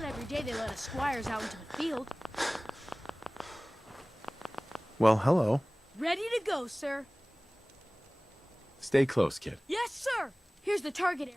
Not every day they let us squires out into the field. Well, hello. Ready to go, sir. Stay close, kid. Yes, sir. Here's the target area.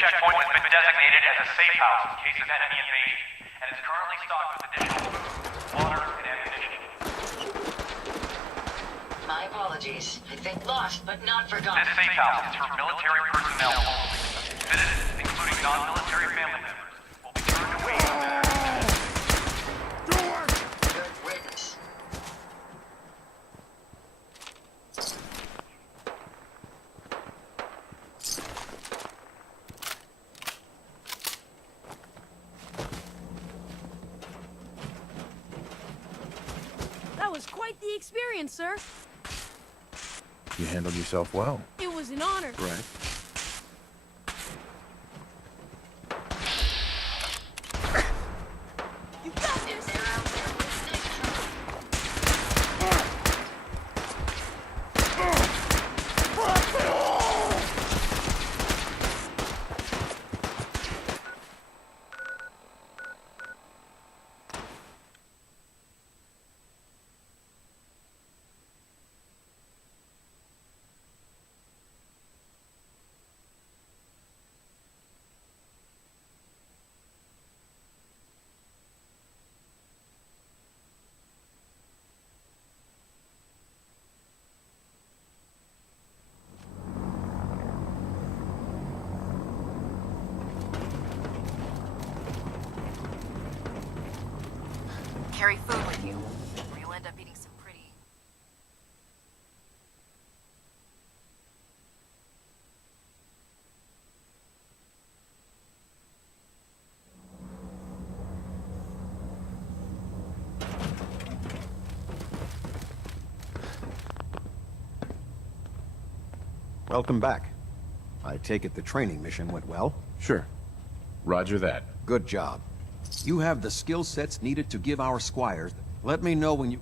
checkpoint has been designated as a safe house in case of enemy invasion, and is currently stocked with additional food, water, and ammunition. My apologies. I think lost, but not forgotten. This safe house is for military personnel only. Citizens, including non-military family members, will be turned away from that. Good riddance. That was quite the experience, sir. You handled yourself well. It was an honor. Right. You got this! They're out there with nice trouble. Carry food with you, or you'll end up eating some pretty... Welcome back. I take it the training mission went well? Sure. Roger that. Good job. You have the skill sets needed to give our squires. Let me know when you...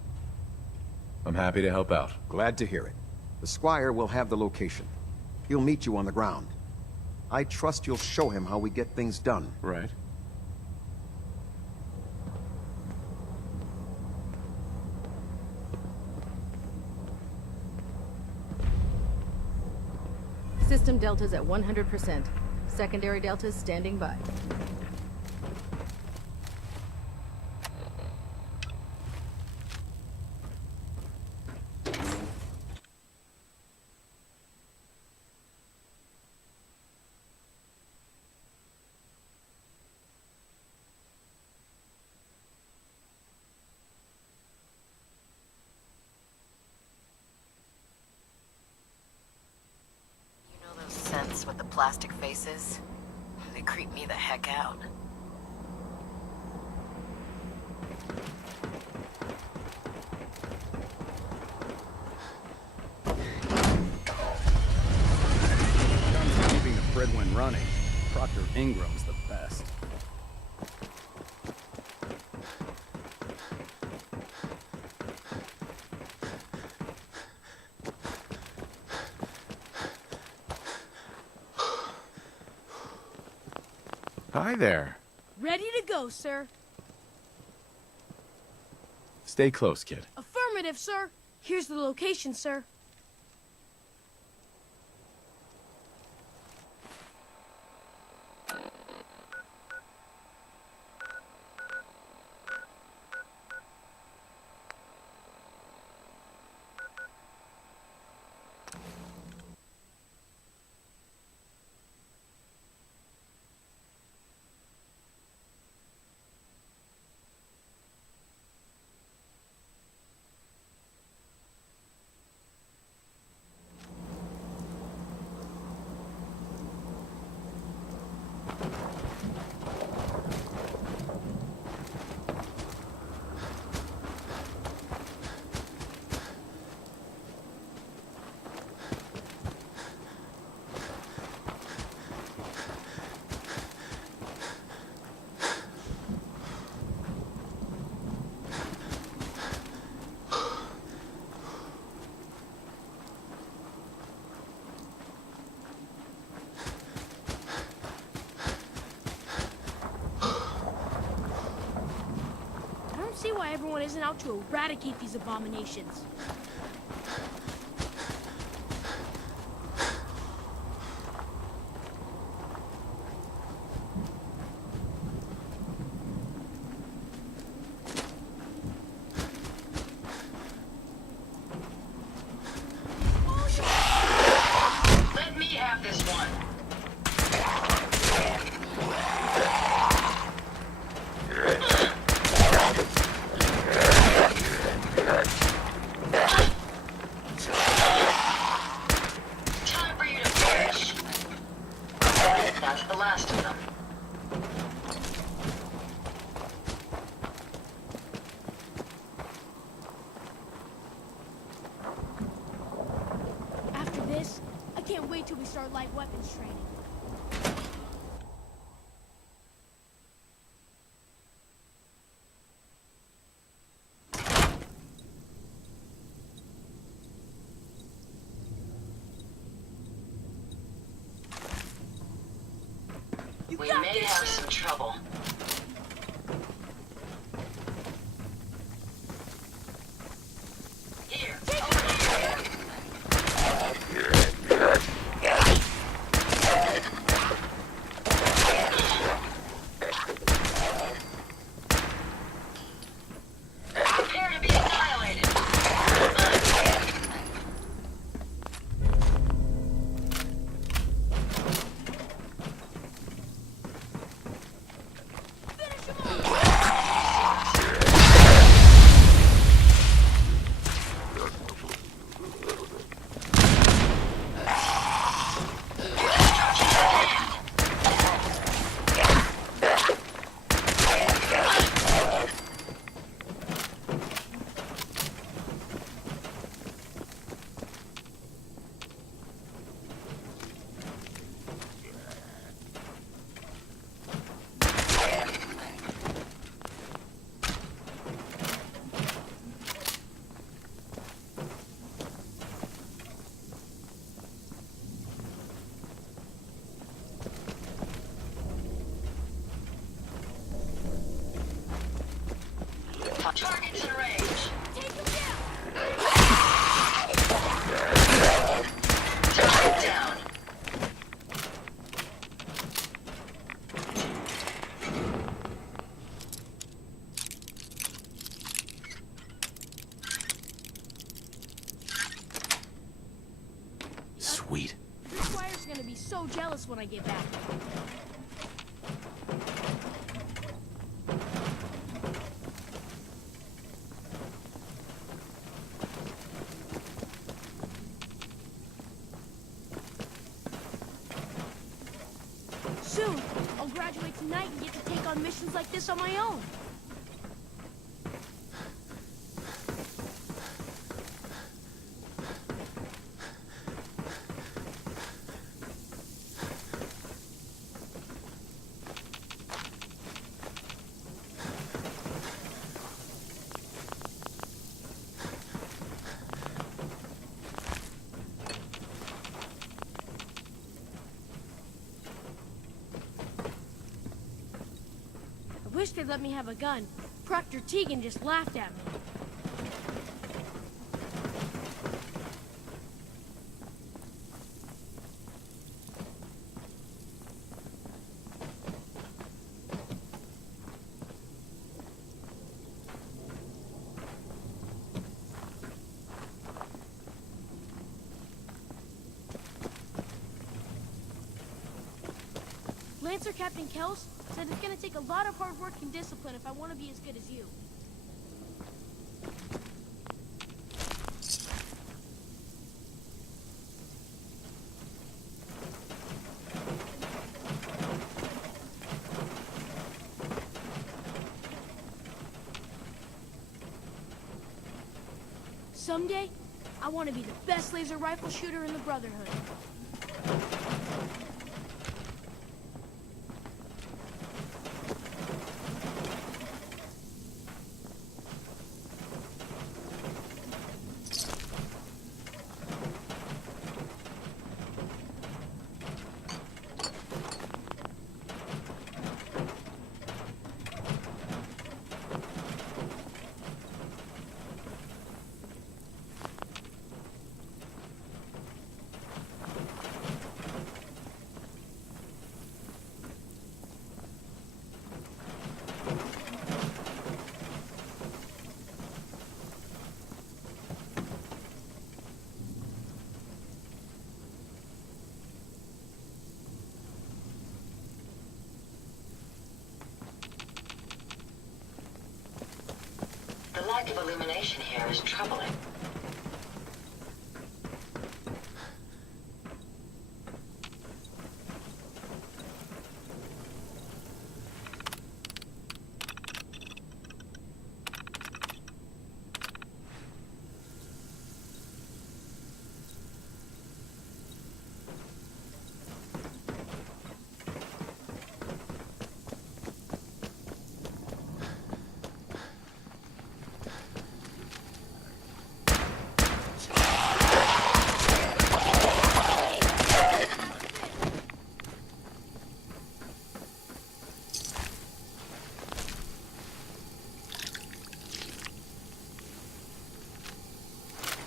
I'm happy to help out. Glad to hear it. The squire will have the location. He'll meet you on the ground. I trust you'll show him how we get things done. Right. System deltas at 100%. Secondary deltas standing by. Scents with the plastic faces. They creep me the heck out. Keeping the Fred when running. Proctor Ingram's the best. Hi there. Ready to go, sir. Stay close, kid. Affirmative, sir. Here's the location, sir. I don't see why everyone isn't out to eradicate these abominations. one. Time for you to finish. That's the last of them. After this, I can't wait till we start light weapons training. You We got may this! have some trouble. Here, over here. Prepare to be annihilated. Targets in range. Take him down! Target down. Sweet. This Squire's gonna be so jealous when I get back. Soon, I'll graduate tonight and get to take on missions like this on my own. I wish they'd let me have a gun. Proctor Tegan just laughed at me. Lancer Captain Kels said it's gonna take a lot of hard work and discipline if I want to be as good as you. Someday, I want to be the best laser rifle shooter in the Brotherhood. lack of illumination here is troubling.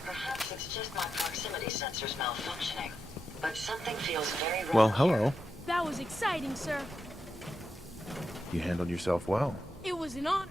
Perhaps it's just my proximity sensors malfunctioning, but something feels very wrong. Well, hello. That was exciting, sir. You handled yourself well. It was an honor.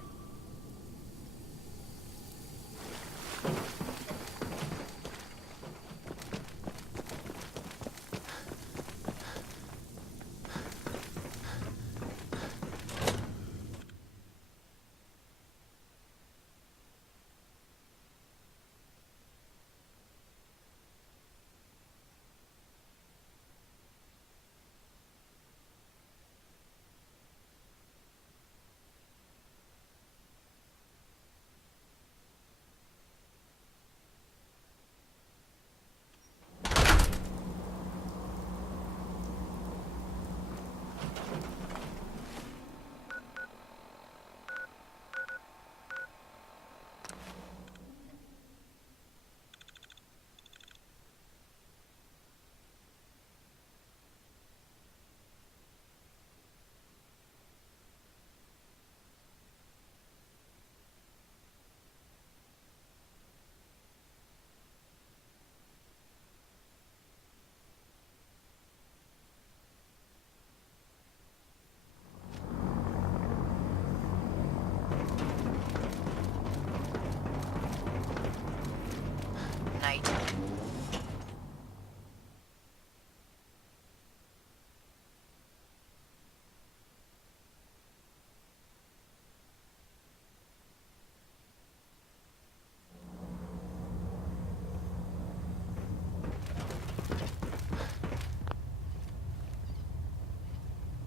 Night.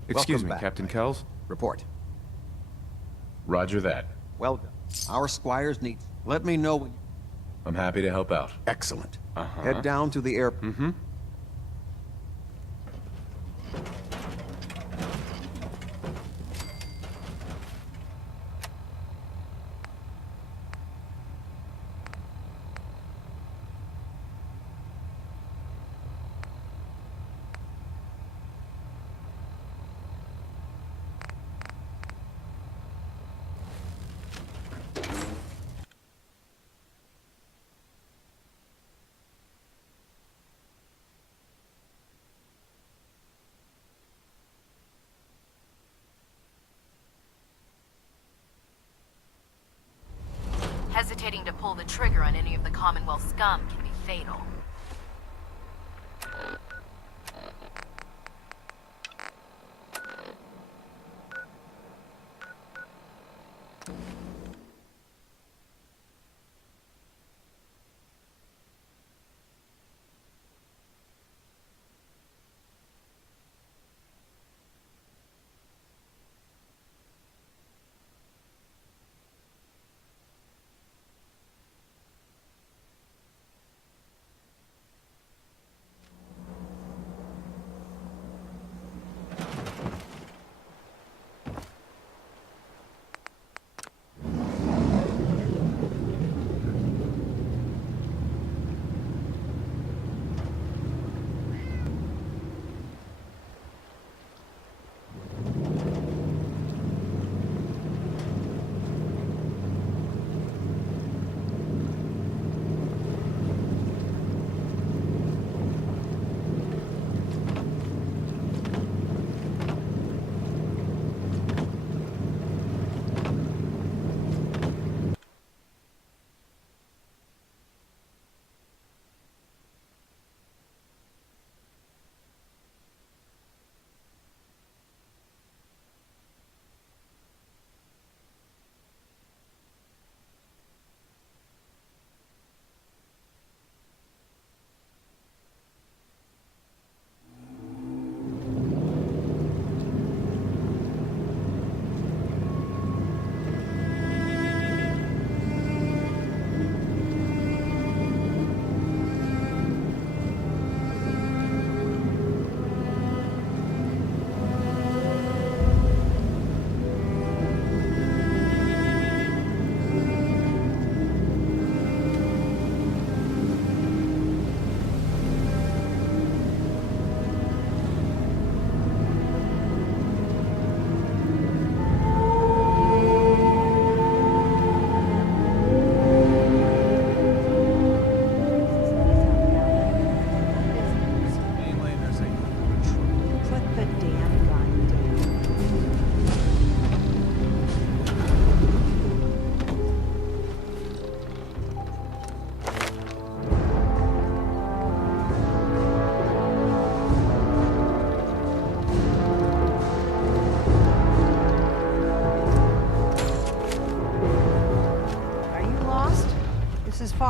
Excuse Welcome me, back. Captain Kells? Report. Roger that. Well done. Our squires need... Let me know when... I'm happy to help out. Excellent. Uh-huh. Head down to the air... Mm-hmm. Hesitating to pull the trigger on any of the Commonwealth scum can be fatal.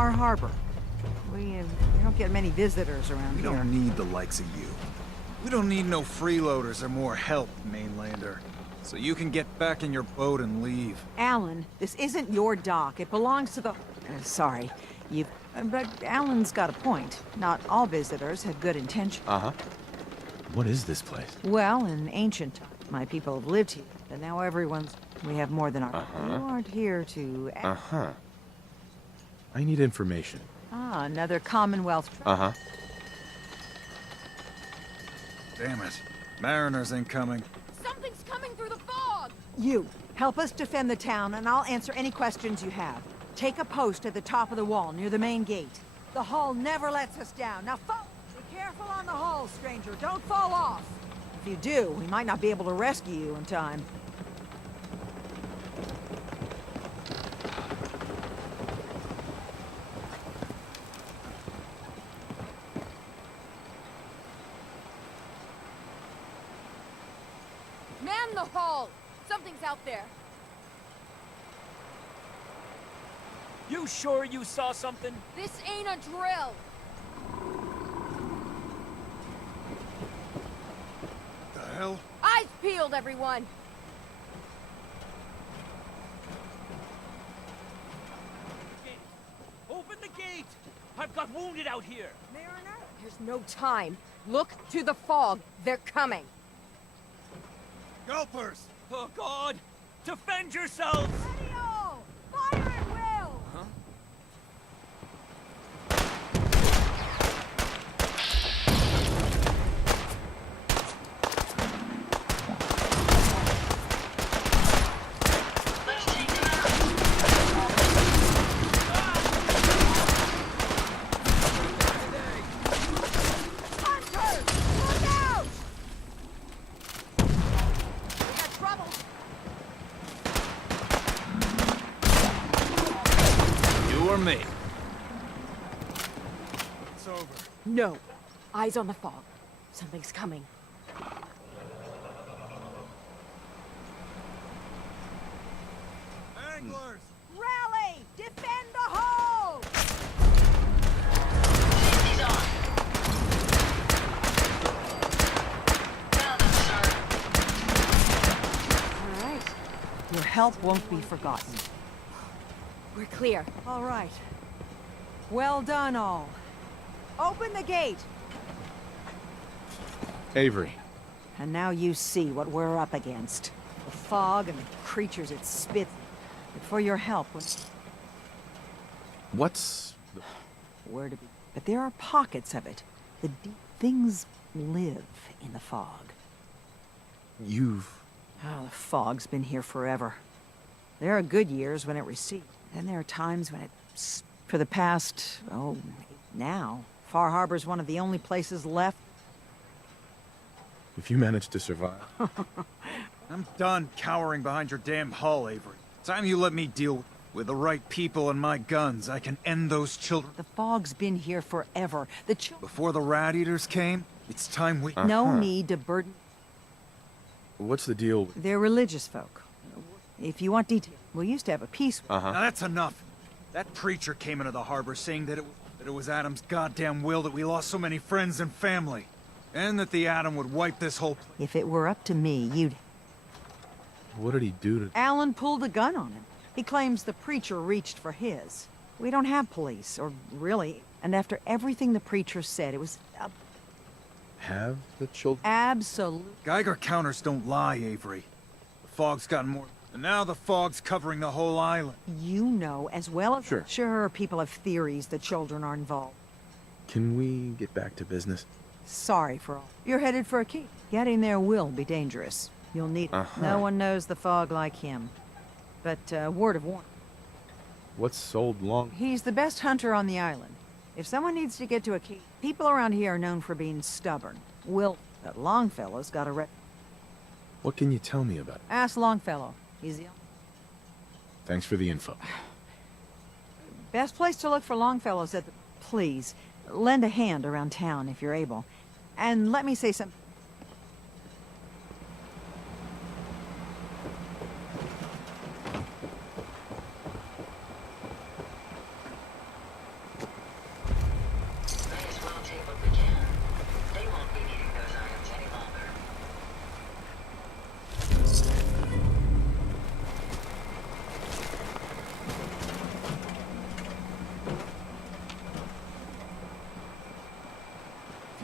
Far Harbor. We don't get many visitors around We here. don't need the likes of you. We don't need no freeloaders or more help, mainlander. So you can get back in your boat and leave. Alan, this isn't your dock. It belongs to the... sorry. But Alan's got a point. Not all visitors had good intentions. Uh-huh. What is this place? Well, in ancient times, my people have lived here, but now everyone's... We have more than our... You aren't here to... Uh-huh. I need information. Ah, another Commonwealth... Uh-huh. Damn it. Mariners incoming. Something's coming through the fog! You, help us defend the town, and I'll answer any questions you have. Take a post at the top of the wall, near the main gate. The hull never lets us down. Now, be careful on the hull, stranger. Don't fall off. If you do, we might not be able to rescue you in time. Man the hull! Something's out there. You sure you saw something? This ain't a drill. The hell? Eyes peeled, everyone. Open the gate! I've got wounded out here. Mariner? There's no time. Look to the fog. They're coming. Gulpers! Oh, God! Defend yourselves! Radio! Fire at will! Huh? Let's take them out. Hunters! Look out! We got trouble. You or me? It's over. No. Eyes on the fog. Something's coming. Anglers! Rally! Defend the hull! Safety's on. Now then, sir. All right. Your help won't be forgotten. We're clear. All right. Well done, all. Open the gate. Avery. And now you see what we're up against. The fog and the creatures it spits. But for your help, What's... where to be. But there are pockets of it. The deep things live in the fog. You've... Oh, the fog's been here forever. There are good years when it recedes. Then there are times when it's... For the past, now, Far Harbor's one of the only places left. If you manage to survive... I'm done cowering behind your damn hull, Avery. Time you let me deal with the right people and my guns. I can end those children. The fog's been here forever. The Before the rat eaters came, it's time we... No need to burden... What's the deal with... They're religious folk. If you want detail, we used to have a peace... Now that's enough. That preacher came into the harbor saying that it was Adam's goddamn will that we lost so many friends and family. And that the Atom would wipe this whole... If it were up to me, you'd... What did he do to... Alan pulled a gun on him. He claims the preacher reached for his. We don't have police, or really. And after everything the preacher said, it was... Have the children... absolute... Geiger counters don't lie, Avery. The fog's gotten more... And now the fog's covering the whole island. You know as well as... Sure. Sure, people have theories the children are involved. Can we get back to business? Sorry for all. You're headed for a key. Getting there will be dangerous. You'll need it. No one knows the fog like him. But, word of warning. What's sold long... He's the best hunter on the island. If someone needs to get to a key, people around here are known for being stubborn. That Longfellow's got a What can you tell me about it? Ask Longfellow. He's the Thanks for the info. best place to look for Longfellow's at the... Please, lend a hand around town if you're able. And let me say something.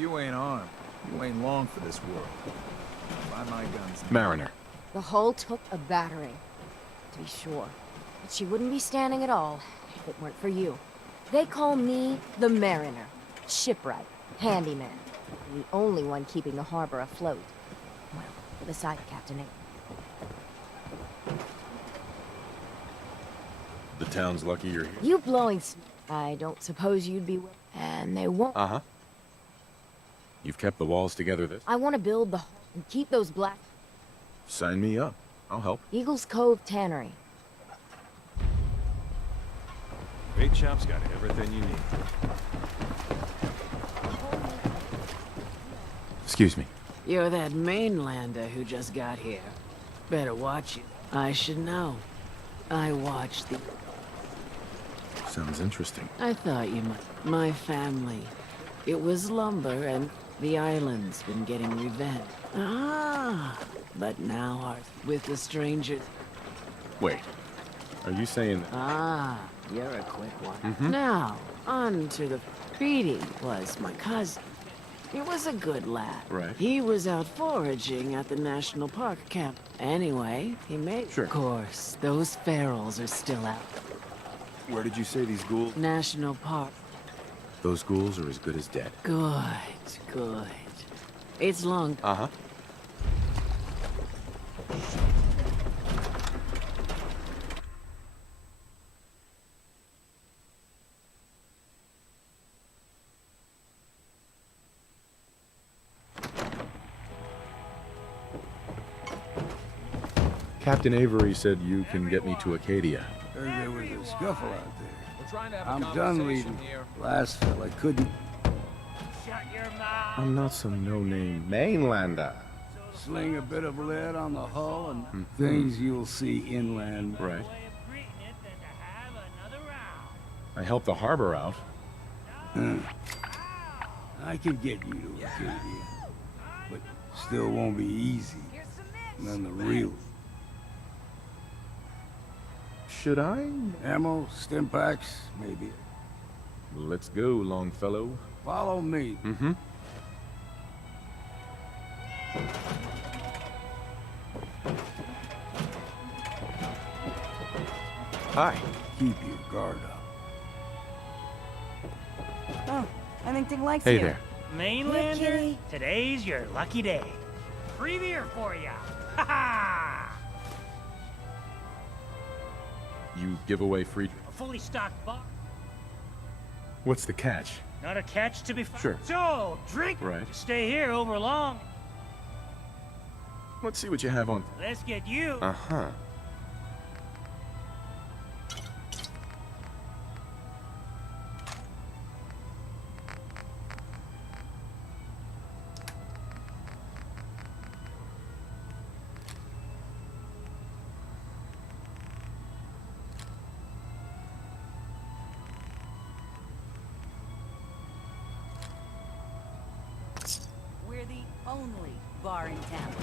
You ain't armed. You ain't long for this world. Buy my guns. Mariner. The hull took a battering, to be sure. But she wouldn't be standing at all if it weren't for you. They call me the Mariner. Shipwright, handyman. The only one keeping the harbor afloat. Well, beside Captain A. The town's lucky you're here. You blowing I don't suppose you'd be and they won't. Uh-huh. You've kept the walls together this? I want to build the hull and keep those black... Sign me up. I'll help. Eagles Cove Tannery. Bait shop's got everything you need. Excuse me. You're that mainlander who just got here. Better watch it. I should know. I watched the... Sounds interesting. I thought you might. My family. It was lumber and the island's been getting revenge. Ah, but now ours with the strangers. Wait. Are you saying that? Ah, you're a quick one. Mm-hmm. Now, on to the... Beatty was my cousin. He was a good lad. Right. He was out foraging at the national park camp. Anyway, he made... Sure. Of course, those ferals are still out. Where did you say these ghouls? National park. Those ghouls are as good as dead. Good, good. It's long... Uh-huh. Captain Avery said you can get me to Acadia. Heard there was a scuffle out there. I'm done reading. Last fella couldn't. Shut your mouth. I'm not some no-name mainlander. Sling a bit of lead on the hull and things you'll see inland. Right. Way of greeting it than to have another round. I helped the harbor out. I could get you to Acadia, but still won't be easy. None the real. Should I? Ammo, stim packs, maybe. Let's go, Longfellow. Follow me. Mm-hmm. Hi. Keep your guard up. Oh, I think Ding likes Hey you. there. Mainlander, kitty. today's your lucky day. Free beer for ya. Ha ha! You give away free... A fully stocked bar. What's the catch? Not a catch to be found. Sure. So, drink. Right. To stay here over long. Let's see what you have on... Let's get you. Uh-huh. We're the only bar in town.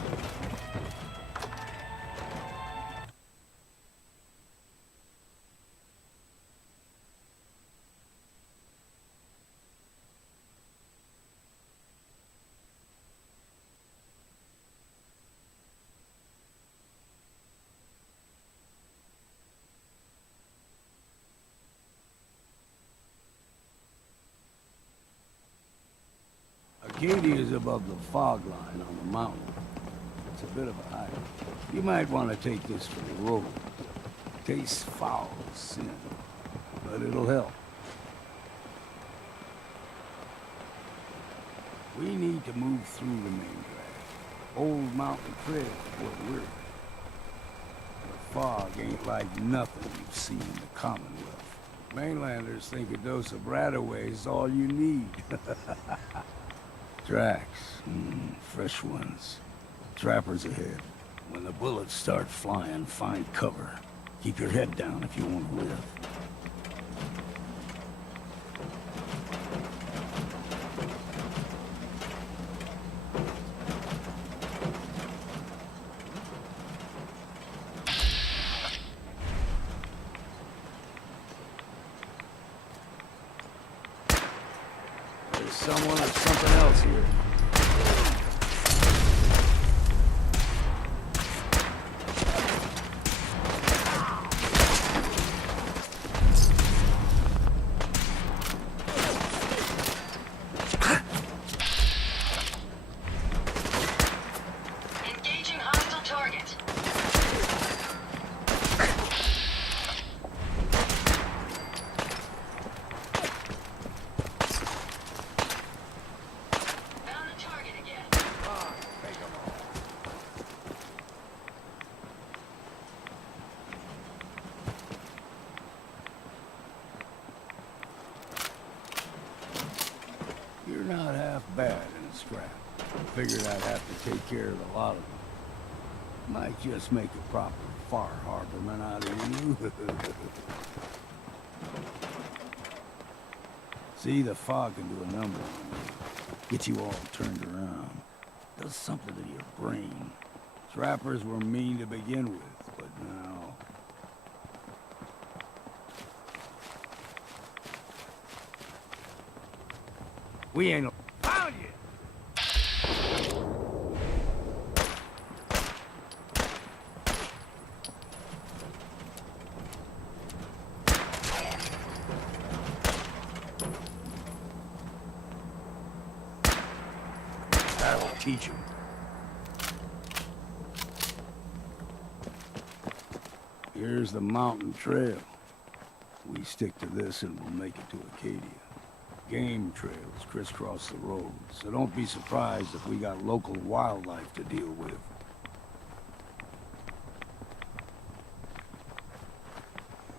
Acadia is above the fog line on the mountain. It's a bit of a hike. You might want to take this for the road. Tastes foul as sin, but it'll help. We need to move through the main drag. Old Mountain Trail is what we're at. The fog ain't like nothing you've seen in the Commonwealth. Mainlanders think a dose of Bradaway is all you need. Tracks, fresh ones. Trappers ahead. When the bullets start flying, find cover. Keep your head down if you want to live. There's someone or something else here. Engaging hostile target. Found the target again. You're not half bad in a scrap. Figured I'd have to take care of a lot of them. Might just make a proper Far Harborman out of you. See, the fog can do a number on you. Get you all turned around. Does something to your brain. Trappers were mean to begin with, but now... We ain't found you! That'll teach him. Here's the mountain trail. We stick to this and we'll make it to Acadia. Game trails crisscross the road, so don't be surprised if we got local wildlife to deal with.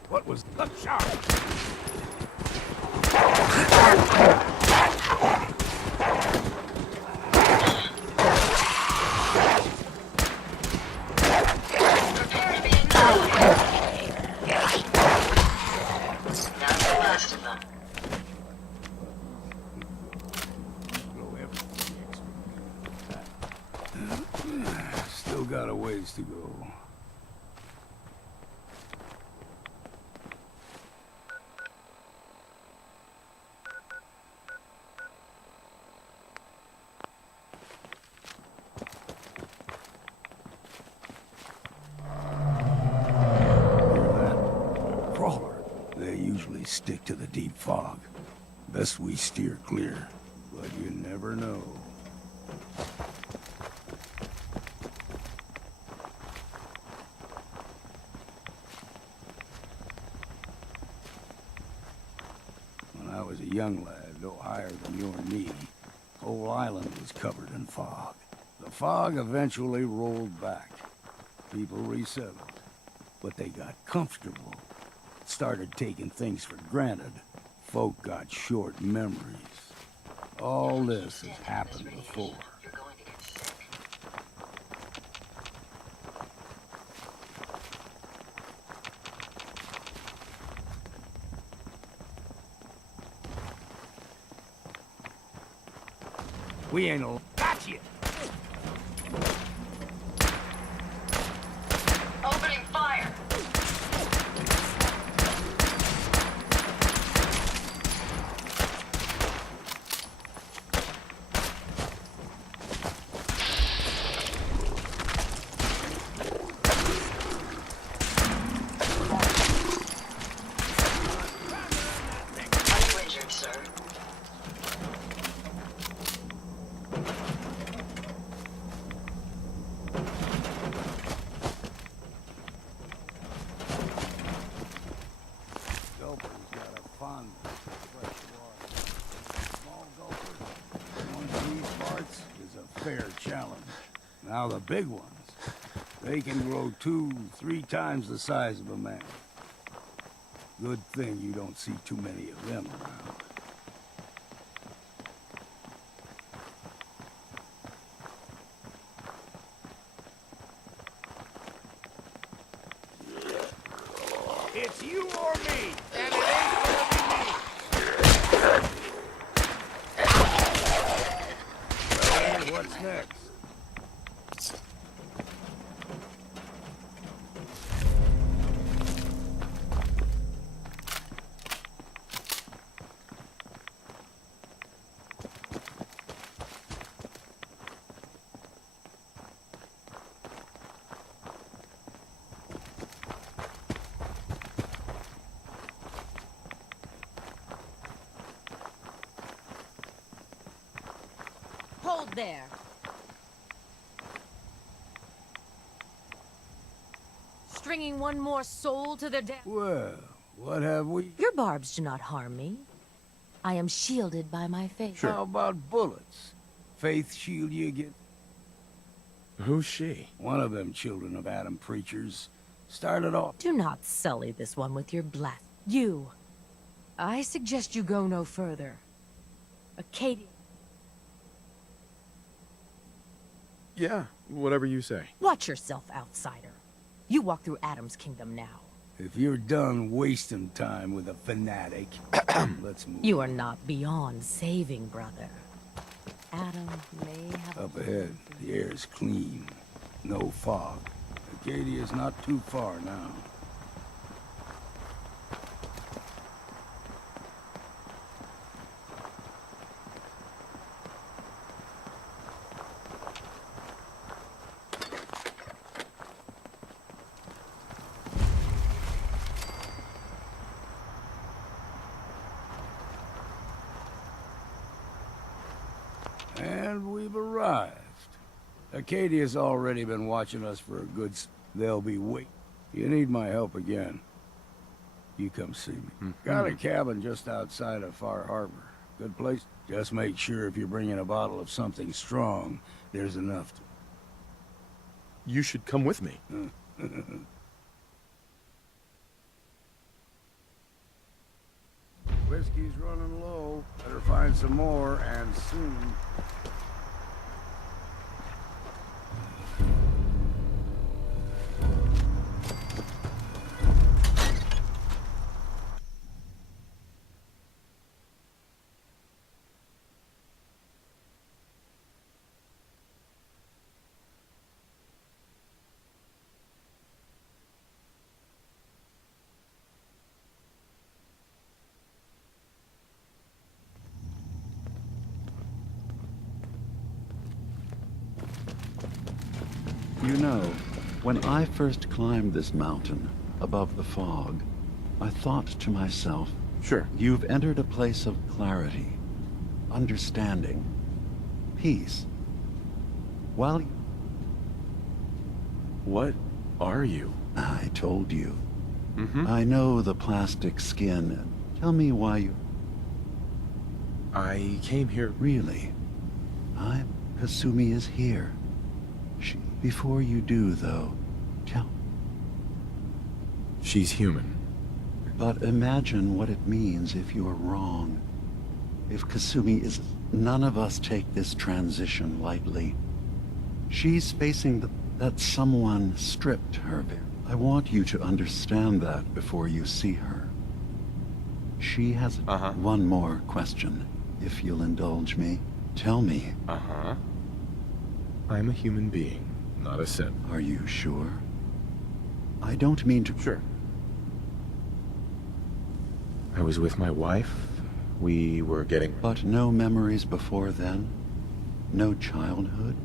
What was the shot? Prepare to be annihilated. That's the last of them. Still got a ways to go. Crawler. They usually stick to the deep fog. Best we steer clear, but you never know. When I was a young lad, no higher than your knee, whole island was covered in fog. The fog eventually rolled back. People resettled, but they got comfortable. Started taking things for granted. Folk got short memories. All this has happened before. You're going to get sick. We ain't a... Got you! Opening fire. Are you injured, sir? Gulper's got a fond for fresh water. Small gulpers, one of these parts is a fair challenge. Now the big ones, they can grow 2-3 times the size of a man. Good thing you don't see too many of them around. It's you or me, and it ain't gonna be me. Hey, what's next? there. Stringing one more soul to their damn... Well, what have we... Your barbs do not harm me. I am shielded by my faith. How about bullets? Faith shield you against... Who's she? One of them children of Adam preachers. Started off... Do not sully this one with your blast. You. I suggest you go no further. Acadia. Yeah, whatever you say. Watch yourself, outsider. You walk through Adam's kingdom now. If you're done wasting time with a fanatic, let's move. You are not beyond saving, brother. Adam may have... Up ahead, the air's clean. No fog. Acadia's not too far now. And we've arrived. Acadia's already been watching us for a good... They'll be waiting. You need my help again. You come see me. Got a cabin just outside of Far Harbor. Good place. Just make sure if you're bringing a bottle of something strong, there's enough to... You should come with me. Whiskey's running low. Better find some more, and soon. You know, when I first climbed this mountain, above the fog, I thought to myself, Sure. You've entered a place of clarity, understanding, peace. Well, What are you? I told you. I know the plastic skin. Tell me why you... I came here... Really? Kasumi is here. Before you do, though, tell... She's human. But imagine what it means if you're wrong. If Kasumi is... None of us take this transition lightly. She's facing that someone stripped her. I want you to understand that before you see her. She has one more question, if you'll indulge me. Tell me. I'm a human being, not a sin. Are you sure? I don't mean to... Sure. I was with my wife. We were getting... But no memories before then? No childhood?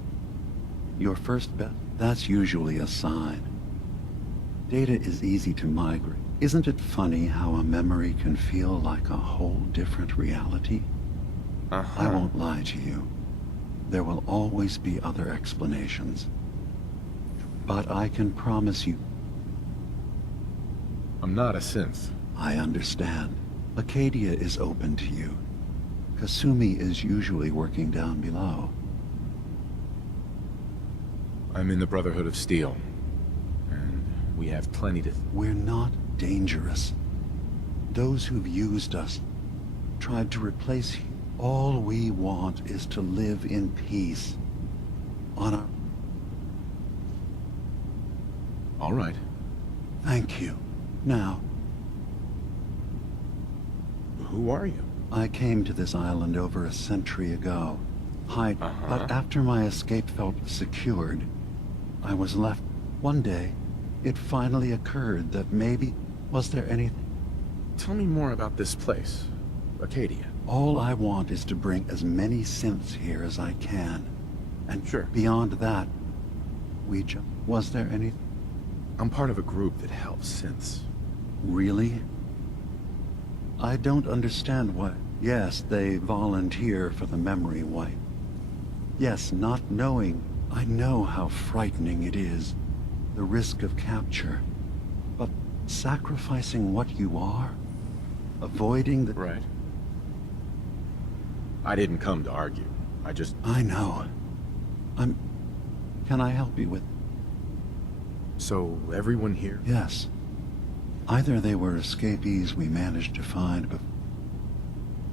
Your first bet? That's usually a sign. Data is easy to migrate. Isn't it funny how a memory can feel like a whole different reality? I won't lie to you. There will always be other explanations. But I can promise you... I'm not a synth. I understand. Acadia is open to you. Kasumi is usually working down below. I'm in the Brotherhood of Steel. And we have plenty to... We're not dangerous. Those who've used us, tried to replace you. All we want is to live in peace. On our... All right. Thank you. Now... Who are you? I came to this island over a century ago. But after my escape felt secured, I was left. One day, it finally occurred that maybe... Was there anything? Tell me more about this place, Acadia. All I want is to bring as many synths here as I can. And sure. Beyond that, was there anything? I'm part of a group that helps synths. Really? I don't understand why. Yes, they volunteer for the memory wipe. Yes, not knowing. I know how frightening it is. The risk of capture. But sacrificing what you are? Avoiding the... Right. I didn't come to argue. I know. Can I help you with... So, everyone here? Yes. Either they were escapees we managed to find, but...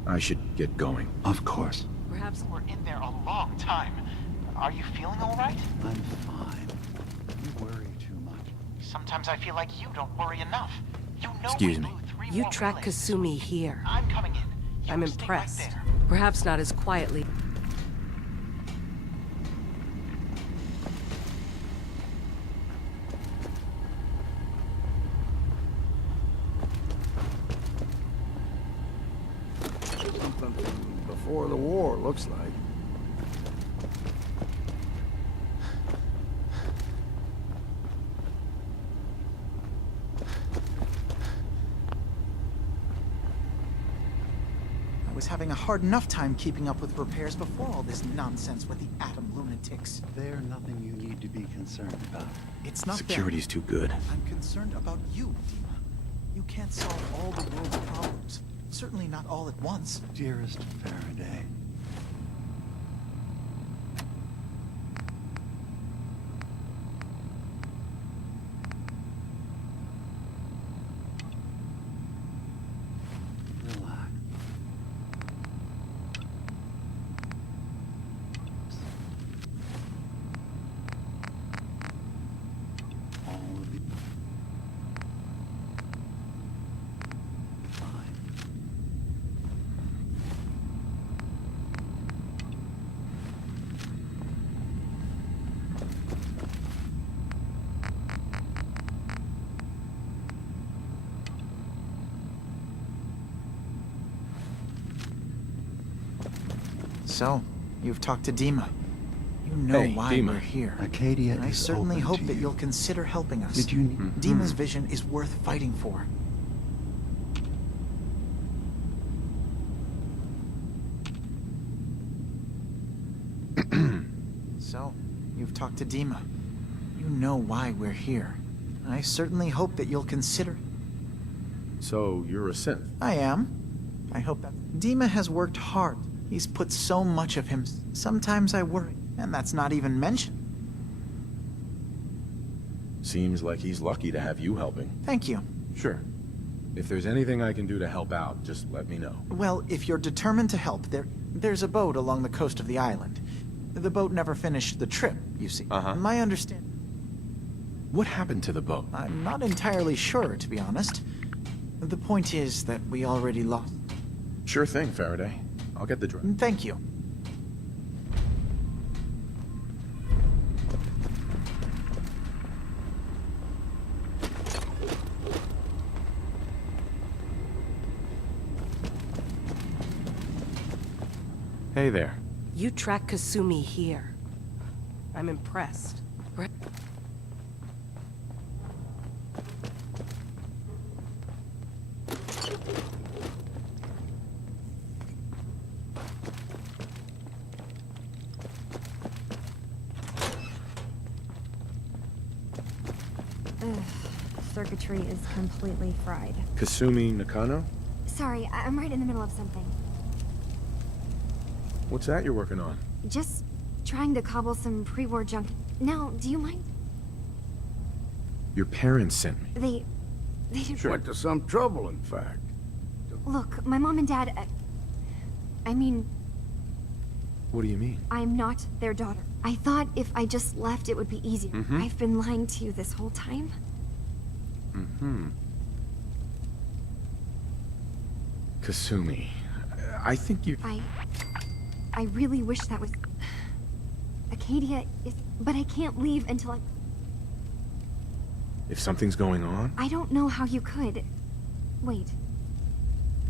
I should get going. Of course. Perhaps we're in there a long time. Are you feeling all right? I'm fine. You worry too much. Sometimes I feel like you don't worry enough. You know Excuse we me. blew 3 You more tracked relays. Kasumi here. I'm coming in. You I'm stay right impressed. there. Perhaps not as quietly. Something before the war, looks like. I was having a hard enough time keeping up with repairs before all this nonsense with the atom lunatics. They're nothing you need to be concerned about. It's not Security's too good. I'm concerned about you, Dima. You can't solve all the world's problems. Certainly not all at once. Dearest Faraday. Relax. All will be fine. So, you've talked to Dima. You know Hey, why Dima. we're here. Acadia And I is certainly open hope to that you. you'll consider helping us. Did you... Dima's vision is worth fighting for. So, you've talked to Dima. You know why we're here. I certainly hope that you'll consider... So, you're a synth? I am. I hope that... Dima has worked hard. He's put so much of him. Sometimes I worry, and that's not even mentioned. Seems like he's lucky to have you helping. Thank you. Sure. If there's anything I can do to help out, just let me know. Well, if you're determined to help, there's a boat along the coast of the island. The boat never finished the trip, you see. My understanding... What happened to the boat? I'm not entirely sure, to be honest. The point is that we already lost... Sure thing, Faraday. I'll get the drive. Thank you. Hey there. You tracked Kasumi here. I'm impressed. Circuitry is completely fried. Kasumi Nakano? Sorry, I'm right in the middle of something. What's that you're working on? Just trying to cobble some pre-war junk. Now, do you mind? Your parents sent me. They Went to some trouble, in fact. Look, my mom and dad... I mean, What do you mean? I'm not their daughter. I thought if I just left, it would be easier. I've been lying to you this whole time. Kasumi. I think you... I really wish that was... Acadia is... But I can't leave until I... If something's going on? I don't know how you could. Wait.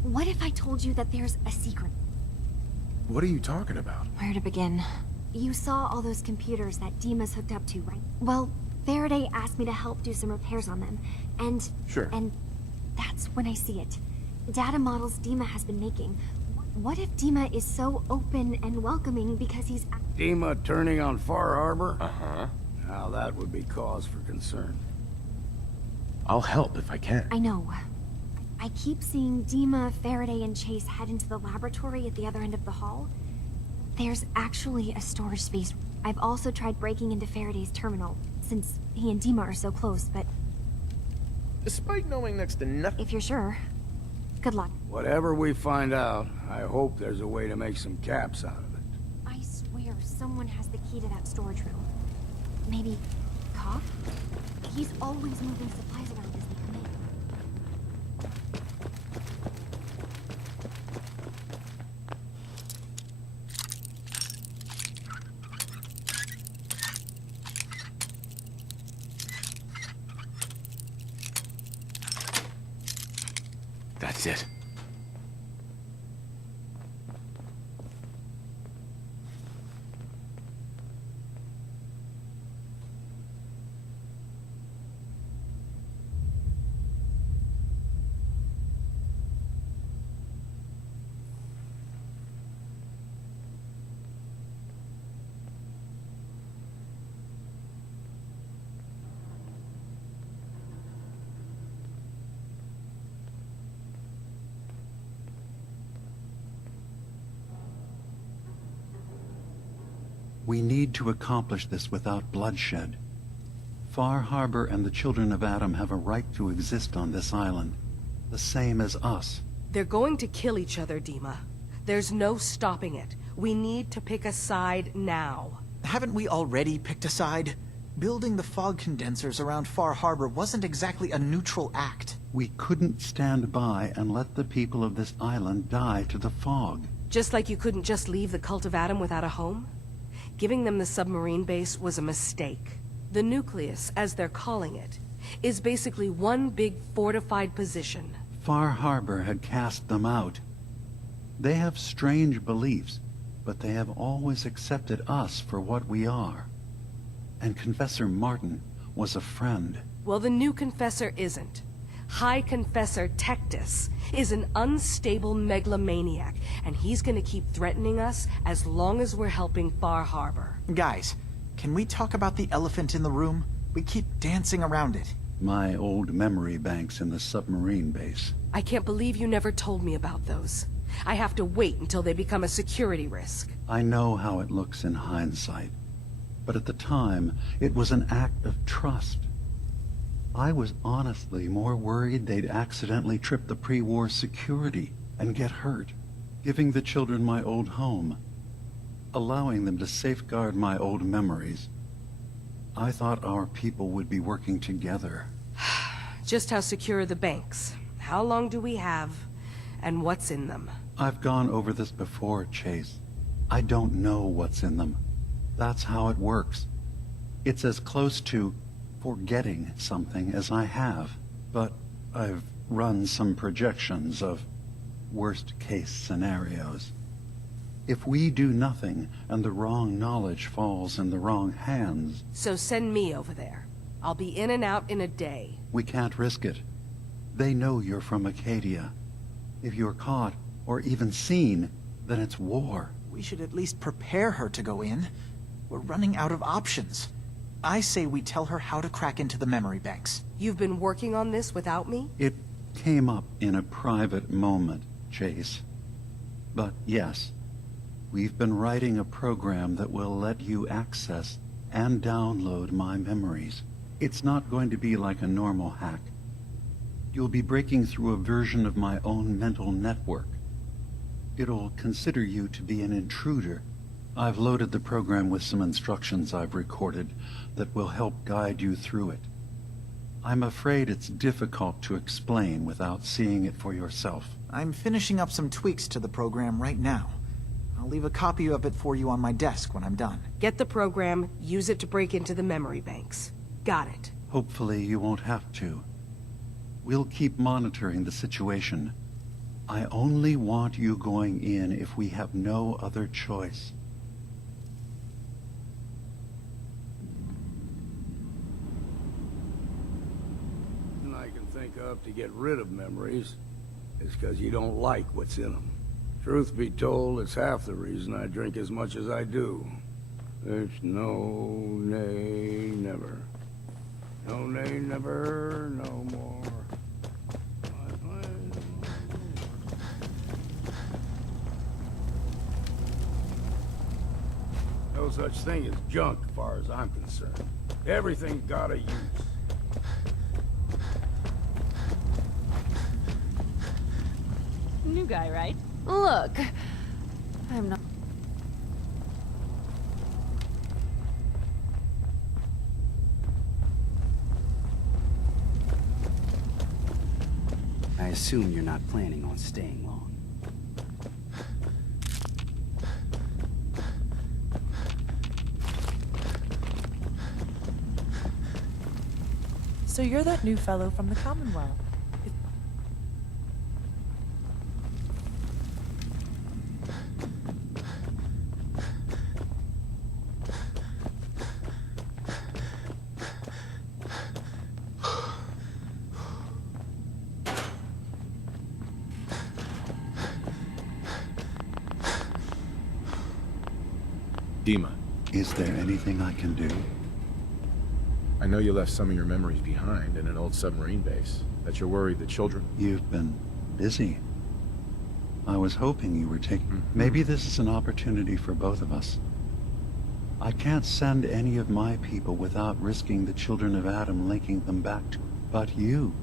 What if I told you that there's a secret? What are you talking about? Where to begin? You saw all those computers that Dima's hooked up to, right? Well, Faraday asked me to help do some repairs on them, and... Sure. And that's when I see it. Data models Dima has been making. One What if Dima is so open and welcoming because he's... Dima turning on Far Harbor? Uh-huh. Now that would be cause for concern. I'll help if I can. I know. I keep seeing Dima, Faraday, and Chase head into the laboratory at the other end of the hall. There's actually a storage space. I've also tried breaking into Faraday's terminal, since he and Dima are so close, but... Despite knowing next to nothing... If you're sure. Good luck. Whatever we find out, I hope there's a way to make some caps out of it. I swear someone has the key to that storage room. Maybe... Cobb? He's always moving supplies around as they come in. That's it. We need to accomplish this without bloodshed. Far Harbor and the children of Adam have a right to exist on this island, the same as us. They're going to kill each other, Dima. There's no stopping it. We need to pick a side now. Haven't we already picked a side? Building the fog condensers around Far Harbor wasn't exactly a neutral act. We couldn't stand by and let the people of this island die to the fog. Just like you couldn't just leave the Cult of Adam without a home? Giving them the submarine base was a mistake. The nucleus, as they're calling it, is basically one big fortified position. Far Harbor had cast them out. They have strange beliefs, but they have always accepted us for what we are. And Confessor Martin was a friend. Well, the new Confessor isn't. High Confessor Tectus is an unstable megalomaniac, and he's gonna keep threatening us as long as we're helping Far Harbor. Guys, can we talk about the elephant in the room? We keep dancing around it. My old memory banks in the submarine base. I can't believe you never told me about those. I have to wait until they become a security risk. I know how it looks in hindsight, but at the time, it was an act of trust. I was honestly more worried they'd accidentally trip the pre-war security and get hurt, giving the children my old home, allowing them to safeguard my old memories. I thought our people would be working together. Just how secure are the banks? How long do we have? And what's in them? I've gone over this before, Chase. I don't know what's in them. That's how it works. It's as close to forgetting something as I have, but I've run some projections of worst-case scenarios. If we do nothing and the wrong knowledge falls in the wrong hands... So send me over there. I'll be in and out in a day. We can't risk it. They know you're from Acadia. If you're caught, or even seen, then it's war. We should at least prepare her to go in. We're running out of options. I say we tell her how to crack into the memory banks. You've been working on this without me? It came up in a private moment, Chase. But yes, we've been writing a program that will let you access and download my memories. It's not going to be like a normal hack. You'll be breaking through a version of my own mental network. It'll consider you to be an intruder. I've loaded the program with some instructions I've recorded that will help guide you through it. I'm afraid it's difficult to explain without seeing it for yourself. I'm finishing up some tweaks to the program right now. I'll leave a copy of it for you on my desk when I'm done. Get the program, use it to break into the memory banks. Got it. Hopefully you won't have to. We'll keep monitoring the situation. I only want you going in if we have no other choice. I can think of to get rid of memories is because you don't like what's in them. Truth be told, it's half the reason I drink as much as I do. It's no, nay, never. No, nay, never, no more. No such thing as junk, as far as I'm concerned. Everything's got a use. New guy, right? Look, I'm not... I assume you're not planning on staying long. So you're that new fellow from the Commonwealth. Dima. Is there anything I can do? I know you left some of your memories behind in an old submarine base. That you're worried the children... You've been busy. I was hoping you were taking... Maybe this is an opportunity for both of us. I can't send any of my people without risking the children of Adam linking them back to... But you...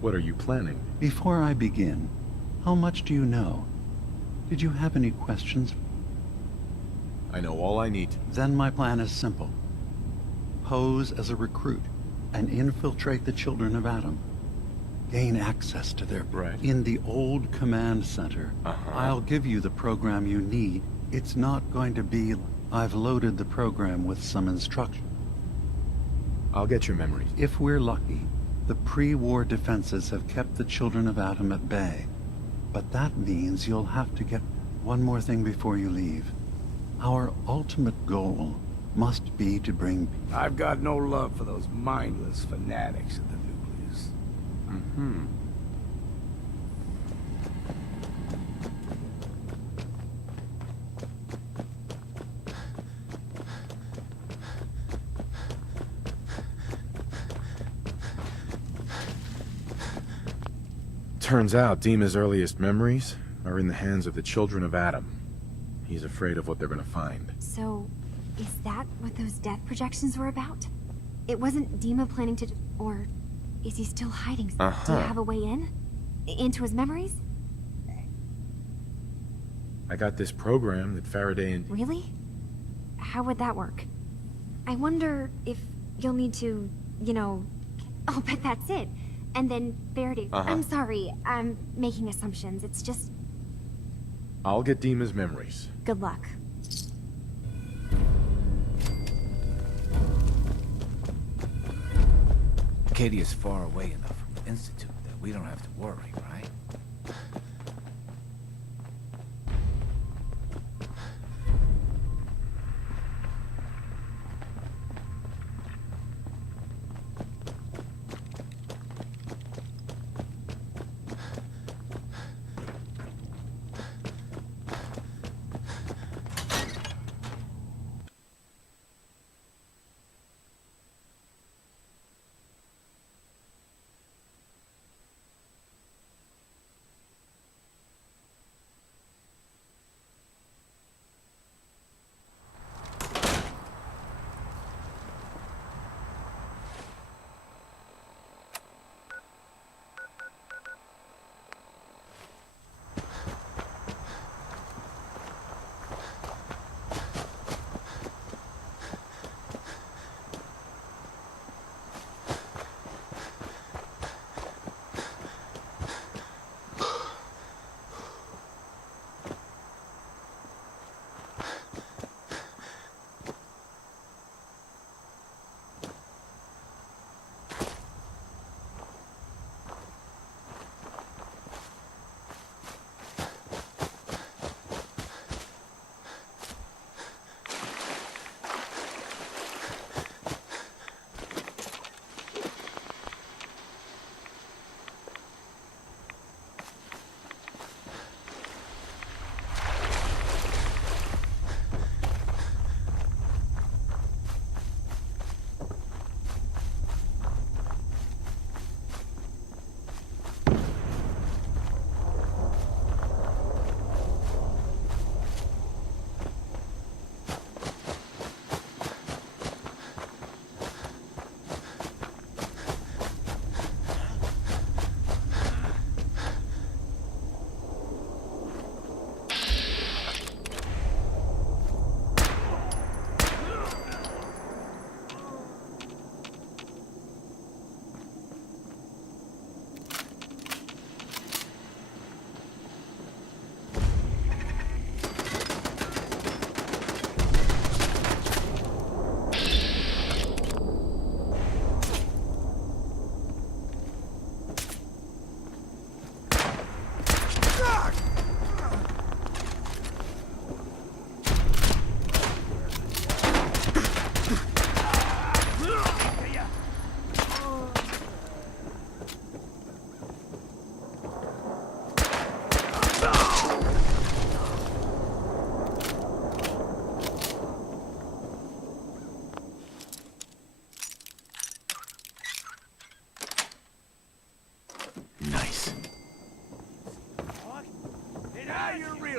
What are you planning? Before I begin, how much do you know? Did you have any questions? I know all I need. Then my plan is simple. Pose as a recruit and infiltrate the children of Adam. Gain access to their... Right. In the old command center. I'll give you the program you need. It's not going to be... I've loaded the program with some instruction. I'll get your memories. If we're lucky, the pre-war defenses have kept the children of Adam at bay. But that means you'll have to get... One more thing before you leave. Our ultimate goal must be to bring... I've got no love for those mindless fanatics at the nucleus. Turns out Dima's earliest memories are in the hands of the children of Adam. He's afraid of what they're gonna find. So, is that what those death projections were about? It wasn't Dima planning to... Or is he still hiding? Do you have a way in? Into his memories? I got this program that Faraday and... Really? How would that work? I wonder if you'll need to, you know... Oh, but that's it. And then Faraday... I'm sorry, I'm making assumptions. It's just... I'll get Dima's memories. Good luck. Katie is far away enough from the Institute that we don't have to worry, right?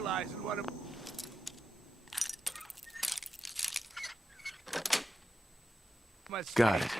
realizing what a... Got it.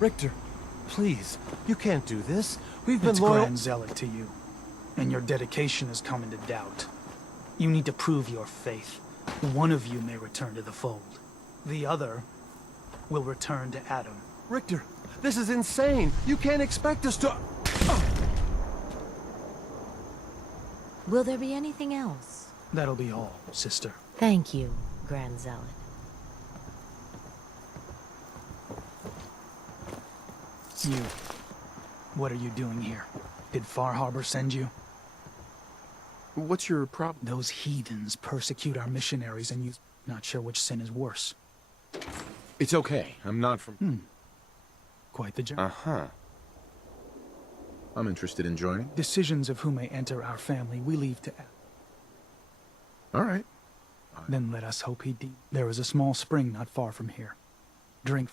Richter, please, you can't do this. We've been It's loyal— Grand Zealot to you, and your dedication has come into doubt. You need to prove your faith. One of you may return to the fold. The other will return to Adam. Richter, this is insane. You can't expect us to— Will there be anything else? That'll be all, sister. Thank you, Grand Zealot. You. What are you doing here? Did Far Harbor send you? What's your problem? Those heathens persecute our missionaries and you... Not sure which sin is worse. It's okay. I'm not from... Quite the journey. Uh-huh. I'm interested in joining. Decisions of who may enter our family we leave to... All right. Then let us hope he... There is a small spring not far from here. Drink...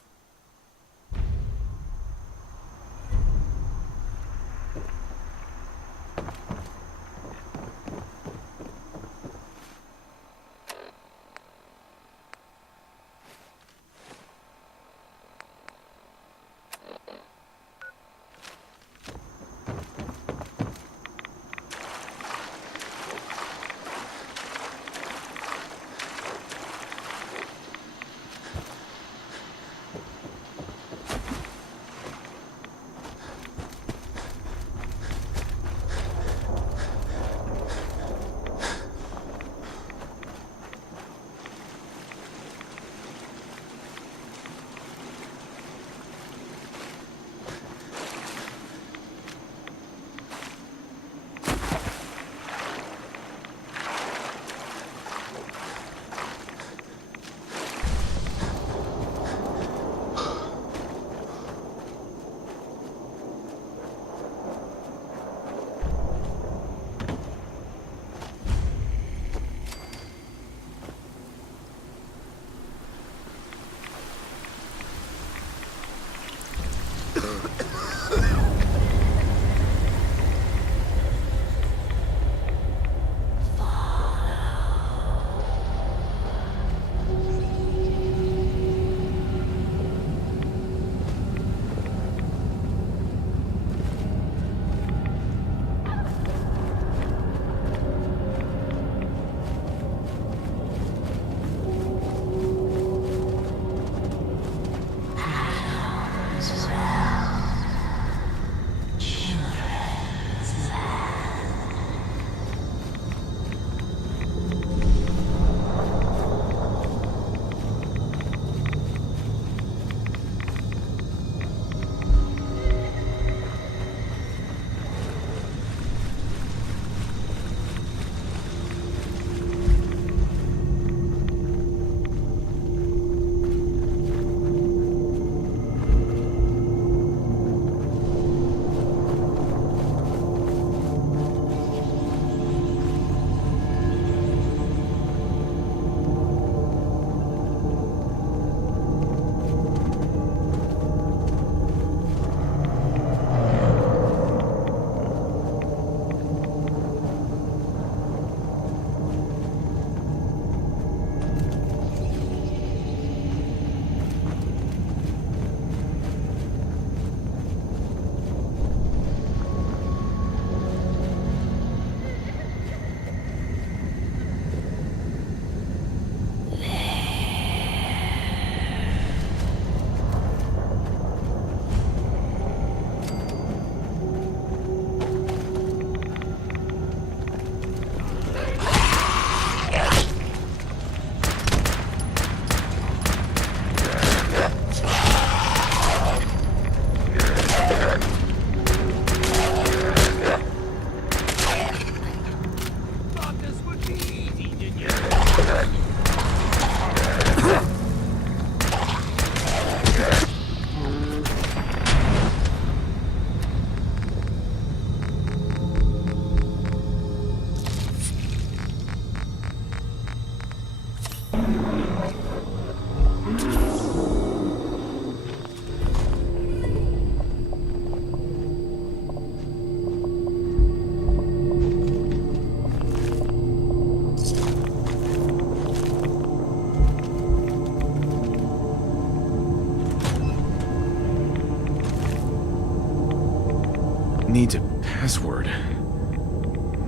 needs a password.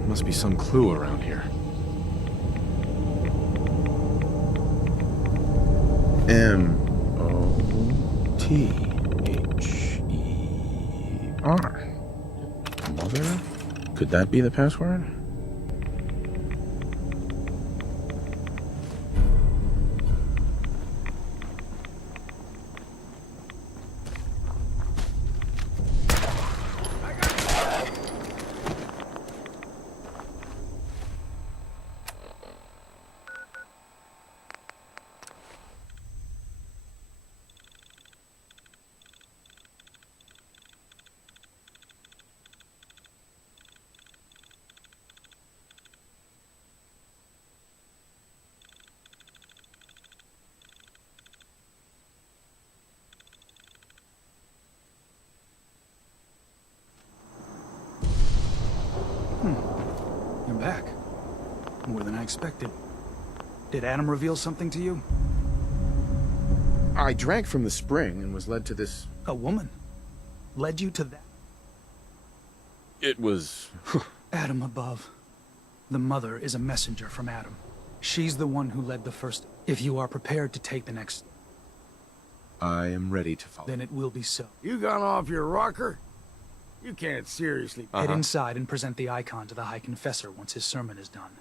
Must be some clue around here. M-O-T-H-E-R. Mother? Could that be the password? You're back. More than I expected. Did Adam reveal something to you? I drank from the spring and was led to this... A woman? Led you to that? It was... Adam above. The mother is a messenger from Adam. She's the one who led the first... If you are prepared to take the next... I am ready to follow. Then it will be so. You gone off your rocker? You can't seriously... Head inside and present the icon to the High Confessor once his sermon is done.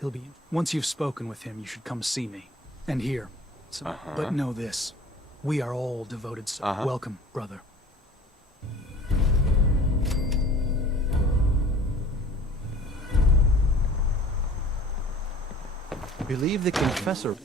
He'll be... Once you've spoken with him, you should come see me. And here. So, But know this. We are all devoted... Welcome, brother. Believe the confessor.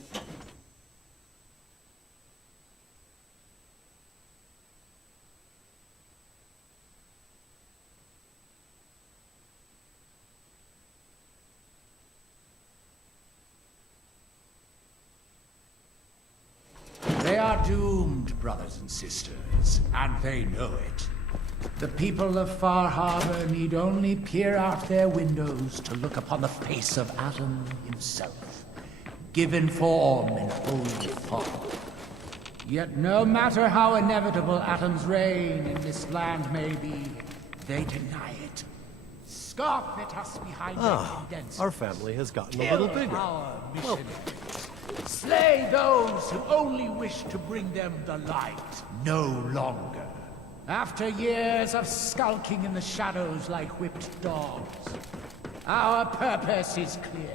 They are doomed, brothers and sisters, and they know it. The people of Far Harbor need only peer out their windows to look upon the face of Adam himself, given form in holy form. Yet no matter how inevitable Adam's reign in this land may be, they deny it. Scoff at us behind their condensed. Our family has gotten a little bigger. Our missionaries. Slay those who only wish to bring them the light no longer. After years of skulking in the shadows like whipped dogs, our purpose is clear.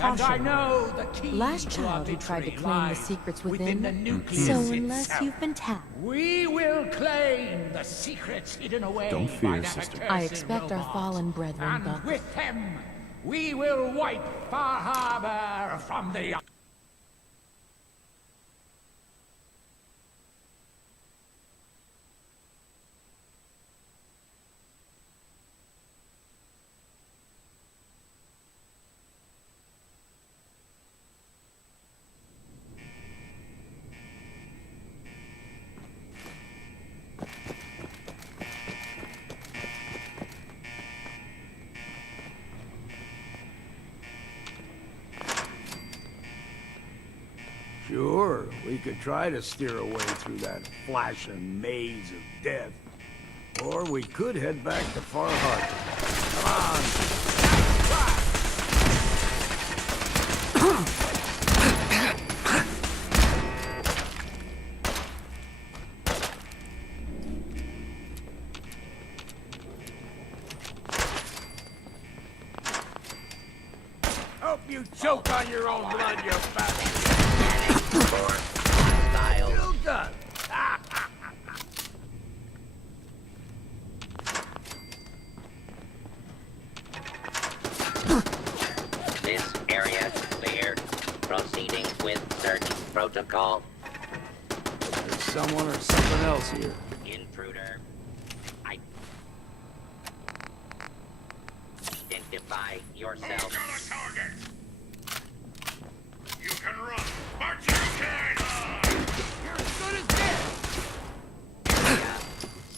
And I know the key Last to our child who tried to victory claim the lies secrets within the within. nucleus So itself. unless you've been tapped, We will claim the secrets hidden away Don't fear, by that sister. accursed I expect our robot. fallen brethren, And Buck. with them, we will wipe Far Harbor from the... Sure, we could try to steer away through that flashing maze of death. Or we could head back to Far Harbor. Hope you choke on your own blood, you bastard! Still done. This area clear. Proceeding with search protocol. There's someone or something else here. Intruder. Identify yourself. You can run, but you can't! You're as good as dead!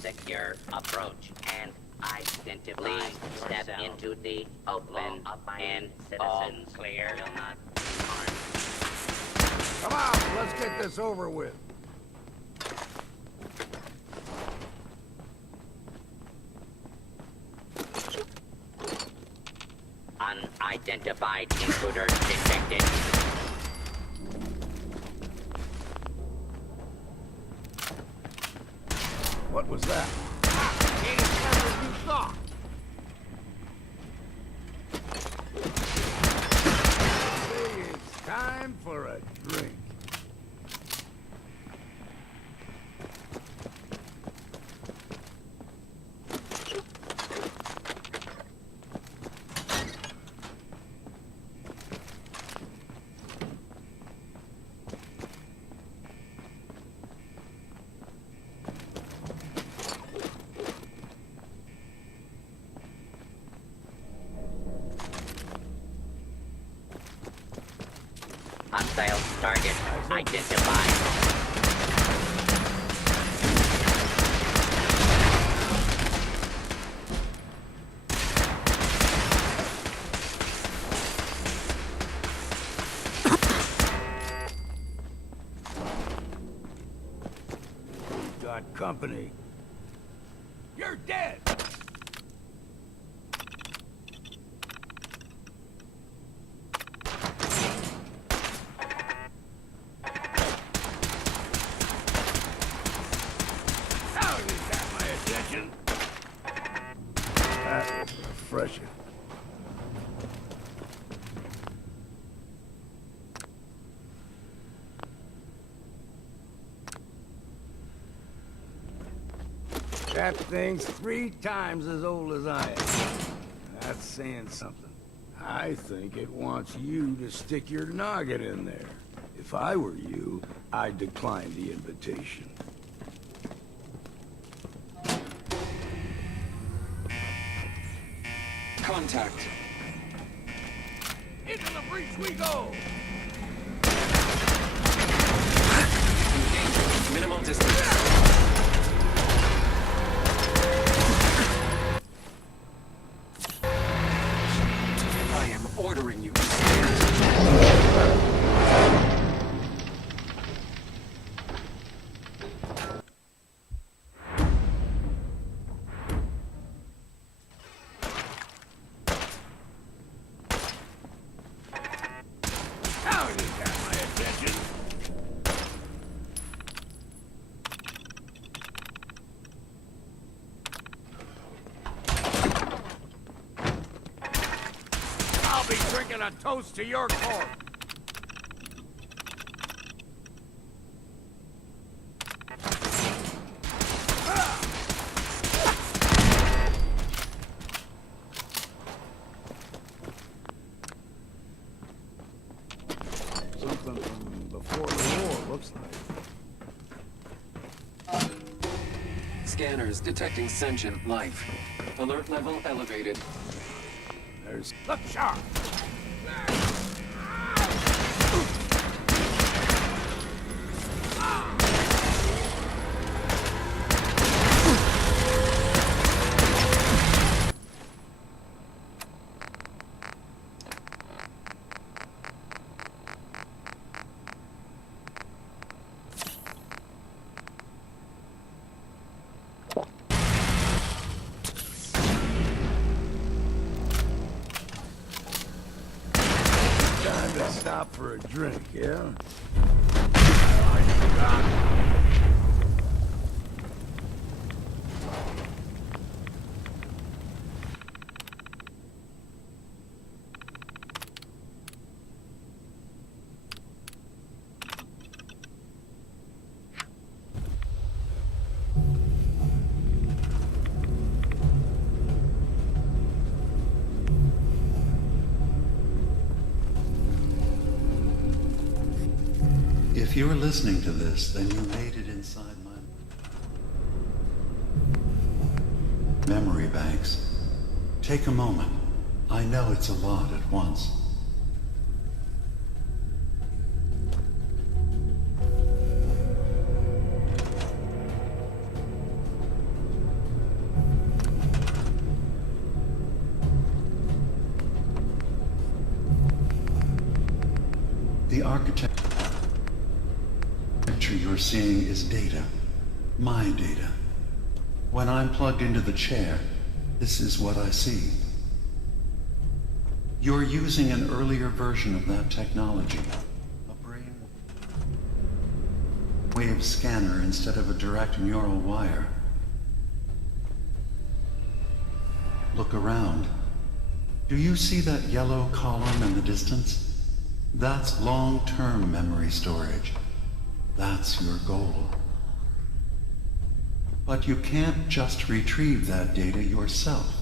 Secure approach and identify. Step into the open and all clear. Come on, let's get this over with. Unidentified intruder detected. What was that? Ain't as clever as you thought. It's time for a drink. Hostile target identified. Got company. You're dead! Now you got my attention. That was refreshing. That thing's 3 times as old as I am. That's saying something. I think it wants you to stick your noggin in there. If I were you, I'd decline the invitation. Contact. Into the breach we go! Engaging. Minimal distance. I am ordering you. Now you got my attention. I'll be drinking a toast to your corpse. Something from before the war, looks like. Scanners detecting sentient life. Alert level elevated. There's... Look sharp! Time to stop for a drink, yeah? If you're listening to this, then you made it inside my memory banks. Take a moment. I know it's a lot at once. The architecture you're seeing is data. My data. When I'm plugged into the chair, this is what I see. You're using an earlier version of that technology. A brainwave scanner instead of a direct neural wire. Look around. Do you see that yellow column in the distance? That's long-term memory storage. That's your goal. But you can't just retrieve that data yourself.